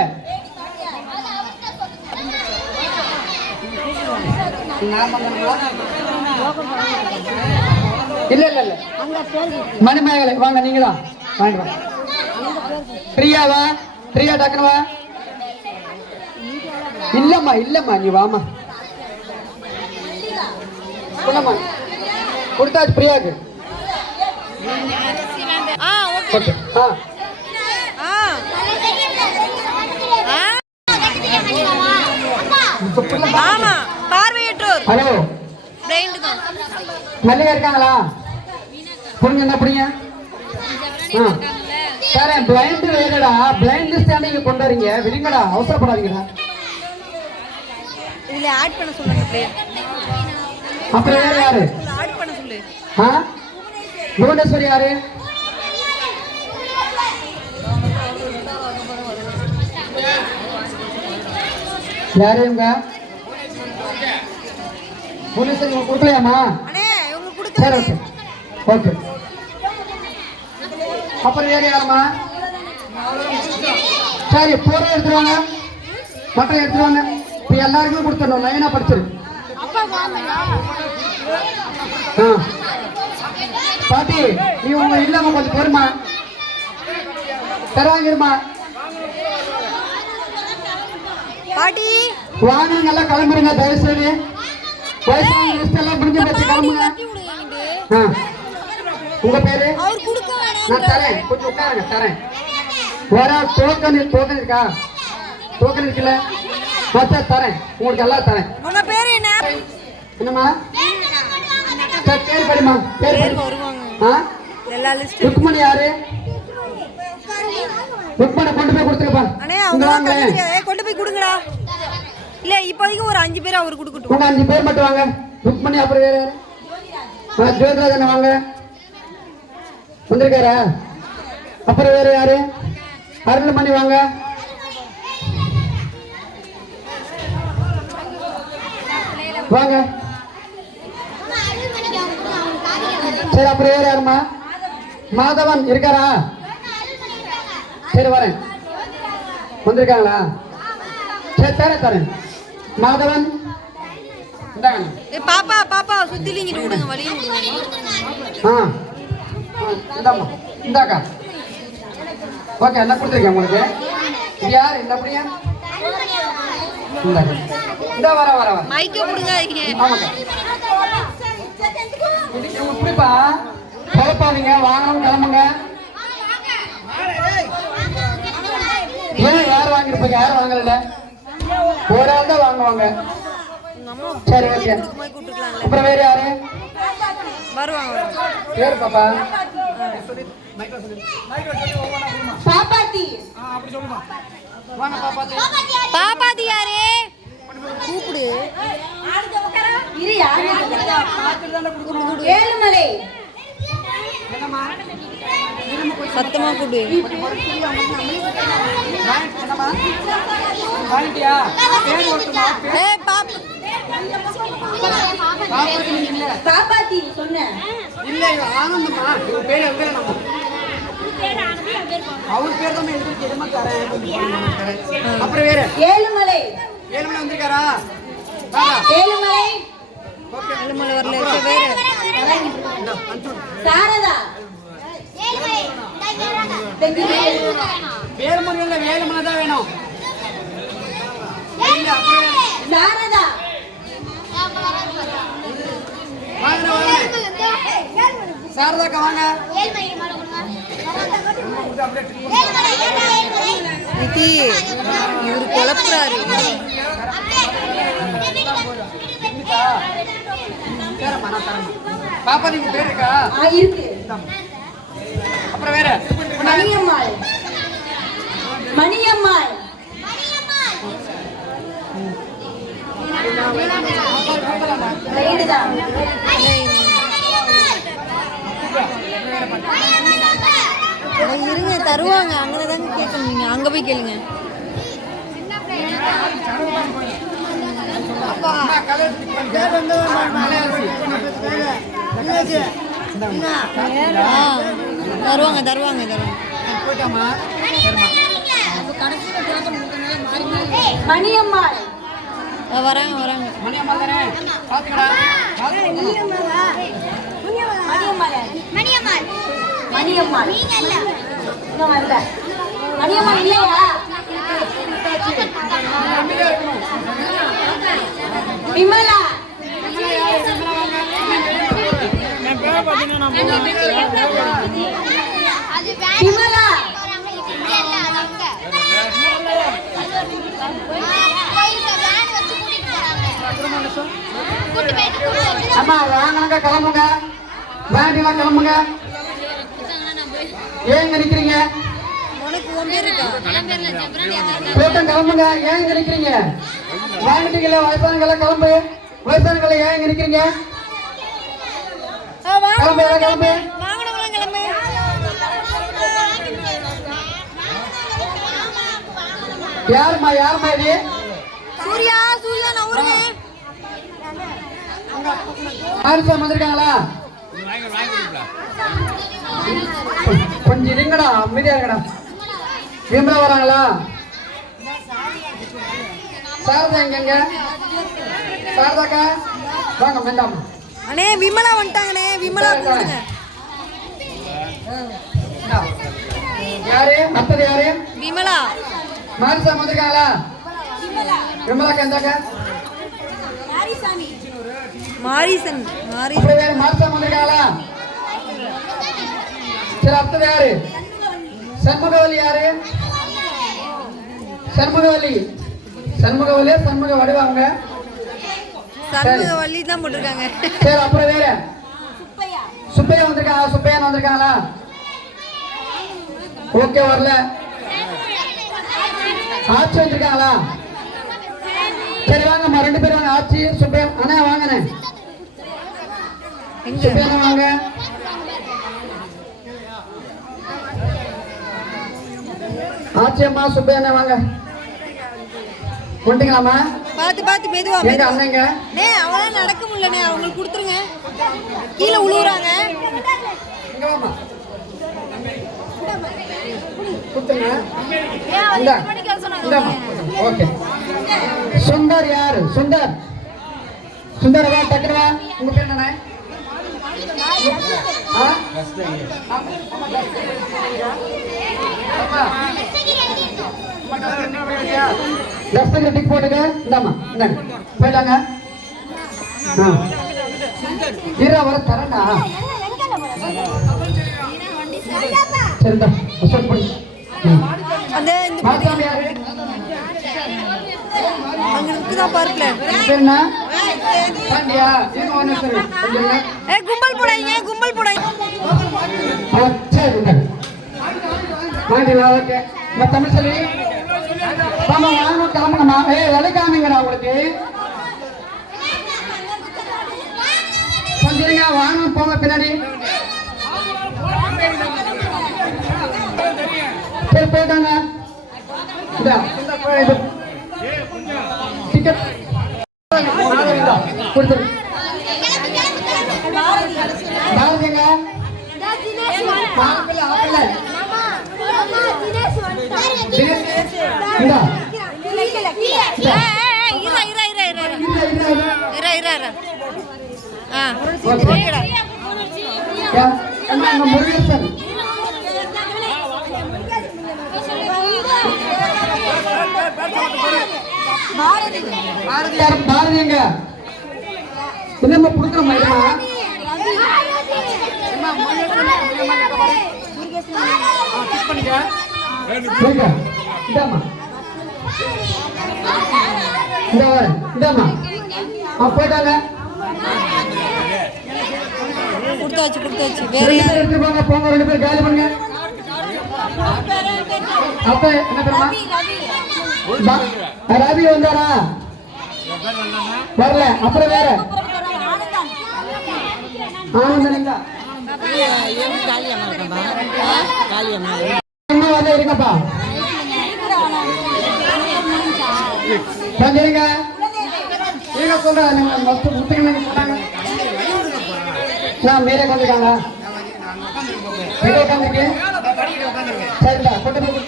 இல்ல இல்ல இல்ல மணிமேகலை வாங்க, நீங்க தான் வாங்கிட்டு வாங்க. பிரியாவா? பிரியா டக்குனுவா? இல்லம்மா இல்லம்மா, நீ வாமா. சொல்லம்மா, கொடுத்தாச்சு பிரியாக்கு. ஓகே. ஆமா, பார்வையற்றோர். ஹலோ, பிளைண்ட் தான். மல்லிகா இருக்காங்களா? புரிஞ்சு என்ன புரியுங்க? சார், பிளைண்ட் வேறடா, பிளைண்ட் லிஸ்ட் நீங்க கொண்டு வரீங்க, விடுங்கடா, அவசரப்படாதீங்கடா. இதுல ஆட் பண்ண சொல்லுங்க பிளேயர். அப்புறம் வேற யாரு? ஆட் பண்ண சொல்லு. புவனேஸ்வரி யாரு? யாரு இவங்க? புவனேஸ்வரி கொடுக்கலையாமா? அண்ணே இவங்க கொடுக்க. சரி ஓகே ஓகே. அப்புறம் வேற யாருமா? சரி, பூரா எடுத்துருவாங்க, மட்டன் எடுத்துருவாங்க. இப்போ எல்லாருக்குமே கொடுத்துடணும், லைனா படிச்சிரு. பாட்டி, நீ உங்க இல்லாம கொஞ்சம் பொறுமா, தராங்கிருமா. பாட்டி வாங்க, நல்லா கிளம்புறீங்க தயவு செய்து. வயசான லிஸ்ட் எல்லாம் முடிஞ்சு போச்சு, கிளம்புங்க. உங்க பேரு? அவர் கொடுக்க வேணாம். நான் தரேன், கொஞ்சம் உட்காருங்க, தரேன். வர டோக்கன் இருக்கா? டோக்கன் இருக்குல்ல, வச்சா தரேன், உங்களுக்கு எல்லாம் தரேன். உங்க பேரு என்ன? என்னம்மா? சரி, பேர் படிமா, பேர் படி. வருவாங்க எல்லா லிஸ்ட். ருக்மணி யாரு? ருக்மணி கொண்டு போய் கொடுத்துருப்பா. அண்ணே அவங்க கொண்டு போய் கொடுங்கடா. இல்ல இப்போதைக்கு ஒரு 5 பேர் அவர் கொடுக்கட்டும். உங்க 5 பேர் மட்டும் வாங்க. ருக்மணி, அப்புறம் வேற யாரு? ஜோதிராஜன் வாங்க, வந்திருக்காரா? அப்புறம் வேற யாரு? அருள்மணி வாங்க. வாங்க. சரி, அப்புறம் வேற யாருமா? மாதவன் இருக்காரா? சரி, வரேன். வந்திருக்காங்களா? சரி, தரேன். மாதவன் பாப்பா சுத்திலிங்கிட்டு விடுங்க, வழியை விடுங்க. இந்தாக்கா. ஓகே, என்ன கொடுத்துருக்கேன் உங்களுக்கு. இது யாரு? இந்த அப்படியா? இந்த வர மைக்க விடுங்க. ஆமாக்கா. இப்படிப்பா குழப்பாதீங்க, வாங்கணும், கிளம்புங்க. ஏன் யார் வாங்கிருப்பாங்க? யாரும் வாங்கல, ஒரு ஆள் தான் வாங்குவாங்க. சரி, ஓகே. அப்புறம் வேற யாரு வருவாங்க? பேரு பாப்பா? பாப்பாத்தி. பாப்பாத்தி யாரு? கூப்பிடு. ஏழுமலை. சத்தமா கூப்பிடு. பாப்பாத்தி சொன்ன இல்ல, ஆனந்தமா பேரு. அவர் பேர் தான் எதுமா தரேன். அப்புறம் வேற ஏழுமலை. ஏழுமலை வந்திருக்காரா? ஏழுமலை. ஏழுமலை வரல. வேற சாரதா. வேலுமலை இல்ல, வேலுமலை தான் வேணும். சாரதா. சாரதாக்கா வாங்க. நிதி இவரு குழப்புறாரு. பாப்பா நீங்க பேர் இருக்கா? இருக்கு. அப்புறம் வேற மணியம்மாள். மணியம்மாள். ரைடுதான். இருங்க தருவாங்க. அங்கதாங்க கேட்கணும். நீங்க அங்க போய் கேளுங்க. தருவாங்க தருவாங்க தருவாங்க. மணியம்மாள். வராங்க வராங்க. மணியம்மாள் தானே? பாத்துக்கடா. மணியம்மாள் மணியம்மாள். இன்னும் வரல. மணியம்மாள் இல்லையா? விமலா. விமலா. அம்மா வாங்க கிளம்புங்க. வேண்டிலாம் கிளம்புங்க. ஏங்க நிக்கிறீங்க? உனக்கு உன் பேர் இருக்கா? கூட்டம் கிளம்புங்க. ஏன் இங்க நிக்கிறீங்க? வாங்கிட்டீங்களா? வயசானங்கள கிளம்பு. வயசானங்கள ஏன் இங்க நிக்கிறீங்க? கிளம்பு எல்லாம் கிளம்பு. வாங்கனவங்களும் கிளம்பு. யாருமா யாருமா இது? சூர்யா சூர்யா நவருங்க. ஆரிசா வந்திருக்காங்களா? கொஞ்சம் இருங்கடா, அமைதியா இருக்கடா. விமலா வராங்களா? சாரதா எங்க? சாரதாக்கா வாங்க வேண்டாம். அண்ணே விமலா வந்துட்டாங்கண்ணே. விமலா கூப்பிடுங்க. யாரு மத்தது யாரு? விமலா. மாரிசா வந்திருக்காங்களா? விமலாக்கா எந்தாக்கா? மாரிசன் மாரி. அப்புறம் வேற மாரிசா வந்திருக்காங்களா? சரி அடுத்தது யாரு? சண்முகவல்லி யாரு? சண்முகவல்லி. சண்முகவல்லி சண்முக வடிவாங்க. சண்முகவல்லி தான் போட்டிருக்காங்க. சரி அப்புறம் வேற சுப்பையா வந்திருக்காங்களா? சுப்பையா வந்திருக்காங்களா? ஓகே வரல. ஆட்சி வந்திருக்காங்களா? சரி வாங்கம்மா ரெண்டு பேரும் வாங்க. ஆட்சி சுப்பையா அண்ணா வாங்கண்ணே. எங்க சுப்பையா வாங்க. ஆட்சி அம்மா சுப்பையா வாங்க. கொண்டுங்களாமா? பாத்து பாத்து மெதுவா எங்க மெதுவா. அண்ணங்க? நே அவளால நடக்க முடியலண்ணே. அவங்களுக்கு கொடுத்துருங்க. கீழே உழுவுறாங்க. இங்க வாமா. கொடுத்துருங்க. இந்தா. இந்தாம்மா. ஓகே. சுந்தர் யாரு? சுந்தர். சுந்தர் வா டக்குனு வா. உங்க பேர் என்ன? ஆ? லெஃப்ட் டிக் போடுங்க. இந்தாம்மா இந்தாங்க போயிட்டாங்க. இரா வர தரண்டா. சரிடா அசோக் பண்ணி. அந்த இந்த மாத்தாம யாரு? அங்க இருக்குதான் பார்க்கல. பேர் என்ன? பாண்டியா. இருங்க ஒரு நிமிஷம் இருங்க. கொஞ்சம் இருங்க. கும்பல் போடாதீங்க கும்பல் போடாதீங்க. சரி விடுங்க. மாண்டியா ஓகே. நான் தமிழ் சொல்லி ஆமா வாங்க கிளம்பணுமா? விலைக்காமீங்கடா உங்களுக்கு. கொஞ்சம் இருங்க. வாங்க போங்க பின்னாடி. சரி போயிட்டாங்க. டிக்கெட் கொடுத்துரு. பாரதிங்க மாப்பிள்ளை ஆப்பிள்ளை இந்தா முருகேசன் பாரதியார் பாரதிங்க என்னம்மா கொடுக்குறோம் பண்ணிக்க இந்தாம்மா இந்த வரேன் இந்தாம்மா போயிட்டாங்க கொடுத்தாச்சு வேற ரெண்டு பேர் எடுத்து போங்க போங்க 2 பேர் காலி பண்ணுங்க அப்ப என்ன பேருமா ரவி வந்தாரா வரல அப்புறம் வேற ஆனந்தனிங்க இன்னும் வரல இருங்கப்பா கொஞ்சம் இருங்க நீங்க சொல்றேன் நீங்க மொத்தம் முத்துக்கு சொன்னாங்க நான் மேலே உட்காந்துருக்காங்க எங்க உட்காந்துருக்கேன் சரிடா கொண்டு போய்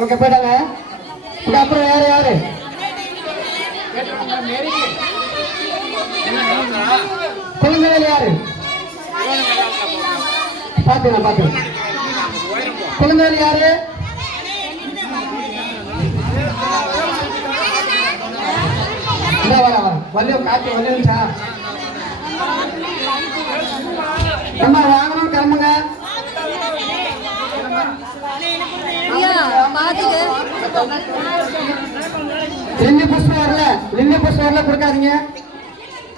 ஓகே போயிட்டாங்க அப்புறம் வேற யாரு குழந்தைகள் யாரு பாத்துக்கலாம் குழந்தைகள் யாரு வர வல்லியம் காய்ச்சி வல்லியம்ச்சா அம்மா வாங்கணும் கிளம்புங்க லில்லி புஷ்பம் வரல கொடுக்காதீங்க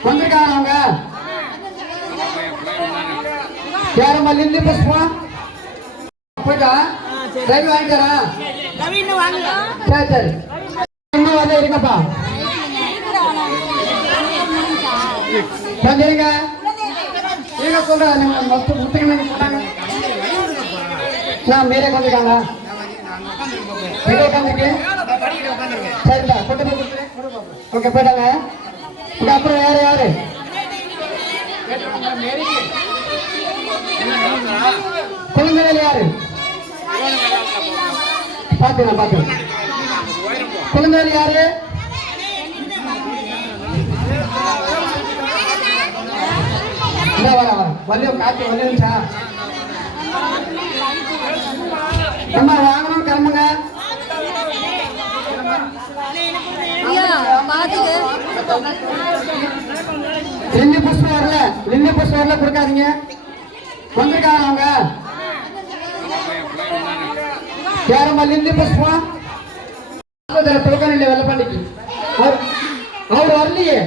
வந்திருக்காங்க அவங்க யாரம்மா லில்லி புஷ்பம் போயிட்டா ரவி வாங்கிட்டாரா சரி சரி இன்னும் வரல இருங்கப்பா கொஞ்சம் இருங்க நீங்க சொல்றேன் நீங்க மொத்தம் முத்துக்கு சொன்னாங்க நான் மேலே உட்காந்துருக்காங்க எங்க உட்காந்துருக்கேன் சரிடா கொண்டு போய் ஓகே போயிட்டாங்க அப்புறம் வேற யாரு குழந்தைகள் யாரு பாத்துக்கலாம் குழந்தைகள் யாரு வர வல்லியம் காய்ச்சி வல்லியம்ச்சா அம்மா வாங்கணும் கிளம்புங்க லில்லி புஷ்பம் வரல கொடுக்காதீங்க வந்திருக்காங்க அவங்க யாரம்மா லில்லி புஷ்பம் தொழுக்கான வெள்ளப்பாண்டிக்கு அவர் வரலையே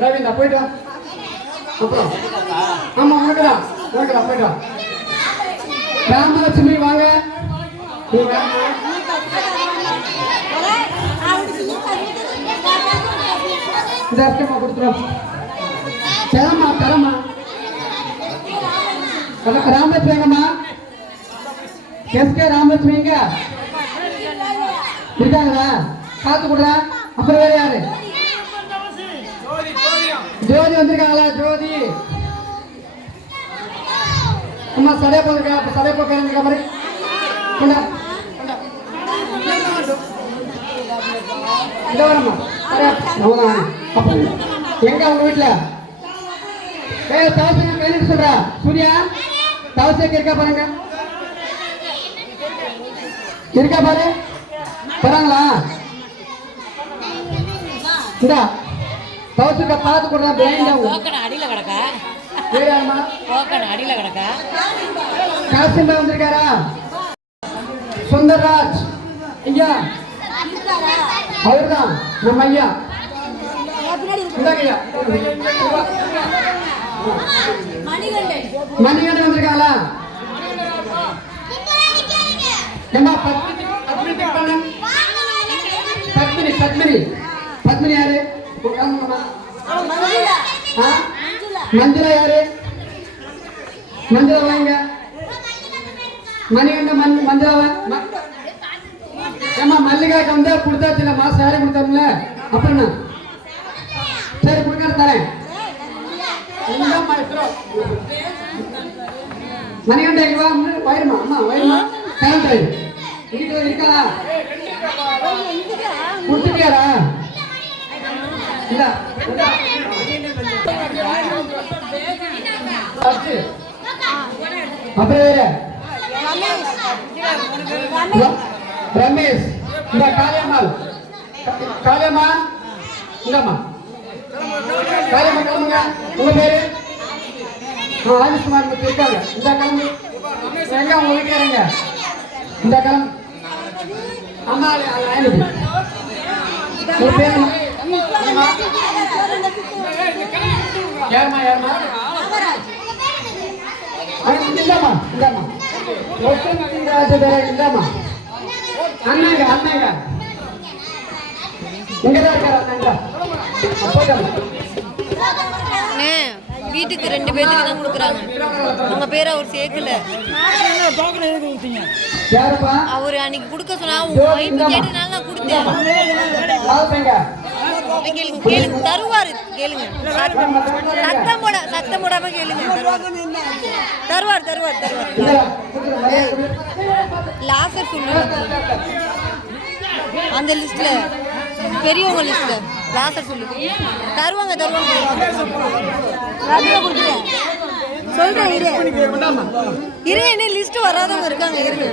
ரவீந்தா போயிட்டு வா அப்புறம் ஆமா உனக்குதான் போயிட்டு வா ராமலட்சுமி வாங்க இந்த அர்த்தமா கொடுத்துரும் தரமா ராமலட்சுமி எங்கம்மா எஸ்கே ராமலட்சுமி எங்க இருக்காங்களா காத்து கொடுறா அப்புறம் வேற யாரு ஜோதி வந்திருக்காங்களா ஜோதி அம்மா சடைய போக்க மாதிரி எங்க உங்க வீட்டுல தவசம் கையில் சொல்றா சூர்யா தவசம் இருக்கா பாருங்க இருக்கா பாரு போறாங்களா இந்தா தவசுக்க பார்த்து கொடுறா அடியில கிடக்கா அடியில கிடக்கா காசிம்பா வந்திருக்காரா சுந்தர்ராஜ் ஐயா அவர்தான் நம்ம ஐயா மணிகண்டன் வந்திருக்காங்களா ஏமா பத்மினி யாரு மஞ்சுளா யாரு மஞ்சுளா வாங்க மணிகண்டன் மஞ்சுளாவா ஏமா மல்லிகாக்கு வந்து கொடுத்தாச்சுல்லம்மா சாரி கொடுத்தோம்ல அப்படின்னா சரி கொடுக்க தரேன் மணிகண்டன் இங்க வா வயிறுமா அம்மா வயிறுமா கலந்து வீட்டுல இருக்காதா கொடுத்துட்டியாரா இல்ல அப்புறம் வேற ரமேஷ் இந்த காளியம்மா இந்தம்மா காளியம்மா கிளம்புங்க உங்க பேரு ஆதிஷ்குமார் இருக்காங்க இந்த கிளம்பு எங்க உங்க வீட்டுக்காரங்க இந்த காலம் அம்மா அனுப்பி உன் பேர் என்ன? யாரும்மா யாரும்மா இந்தாம்மா இந்தாம்மா இந்தாம்மா அண்ணாங்க அண்ணாங்க இங்கதான் இருக்காரு அண்ணாங்க அண்ணே, வீட்டுக்கு 2 பேருக்கு தான் கொடுக்குறாங்க. உங்க பேரை அவர் சேர்க்கல. யாருப்பா அவர் அன்னைக்கு கொடுக்க சொன்னா உங்க வைஃப் கேட்டனால நான் கொடுத்தேன். கேளுங்க கேளுங்க தருவாரு. கேளுங்க சத்தம் போடாம கேளுங்க. தருவார் தருவார் தருவார். லாசர் சொல்லு அந்த லிஸ்ட்ல பெரியவங்க லிஸ்ட்ல லாசர் சொல்லு தருவாங்க தருவாங்க. சொல்றேன் இரு என்ன லிஸ்ட் வராதவங்க இருக்காங்க இருக்கு.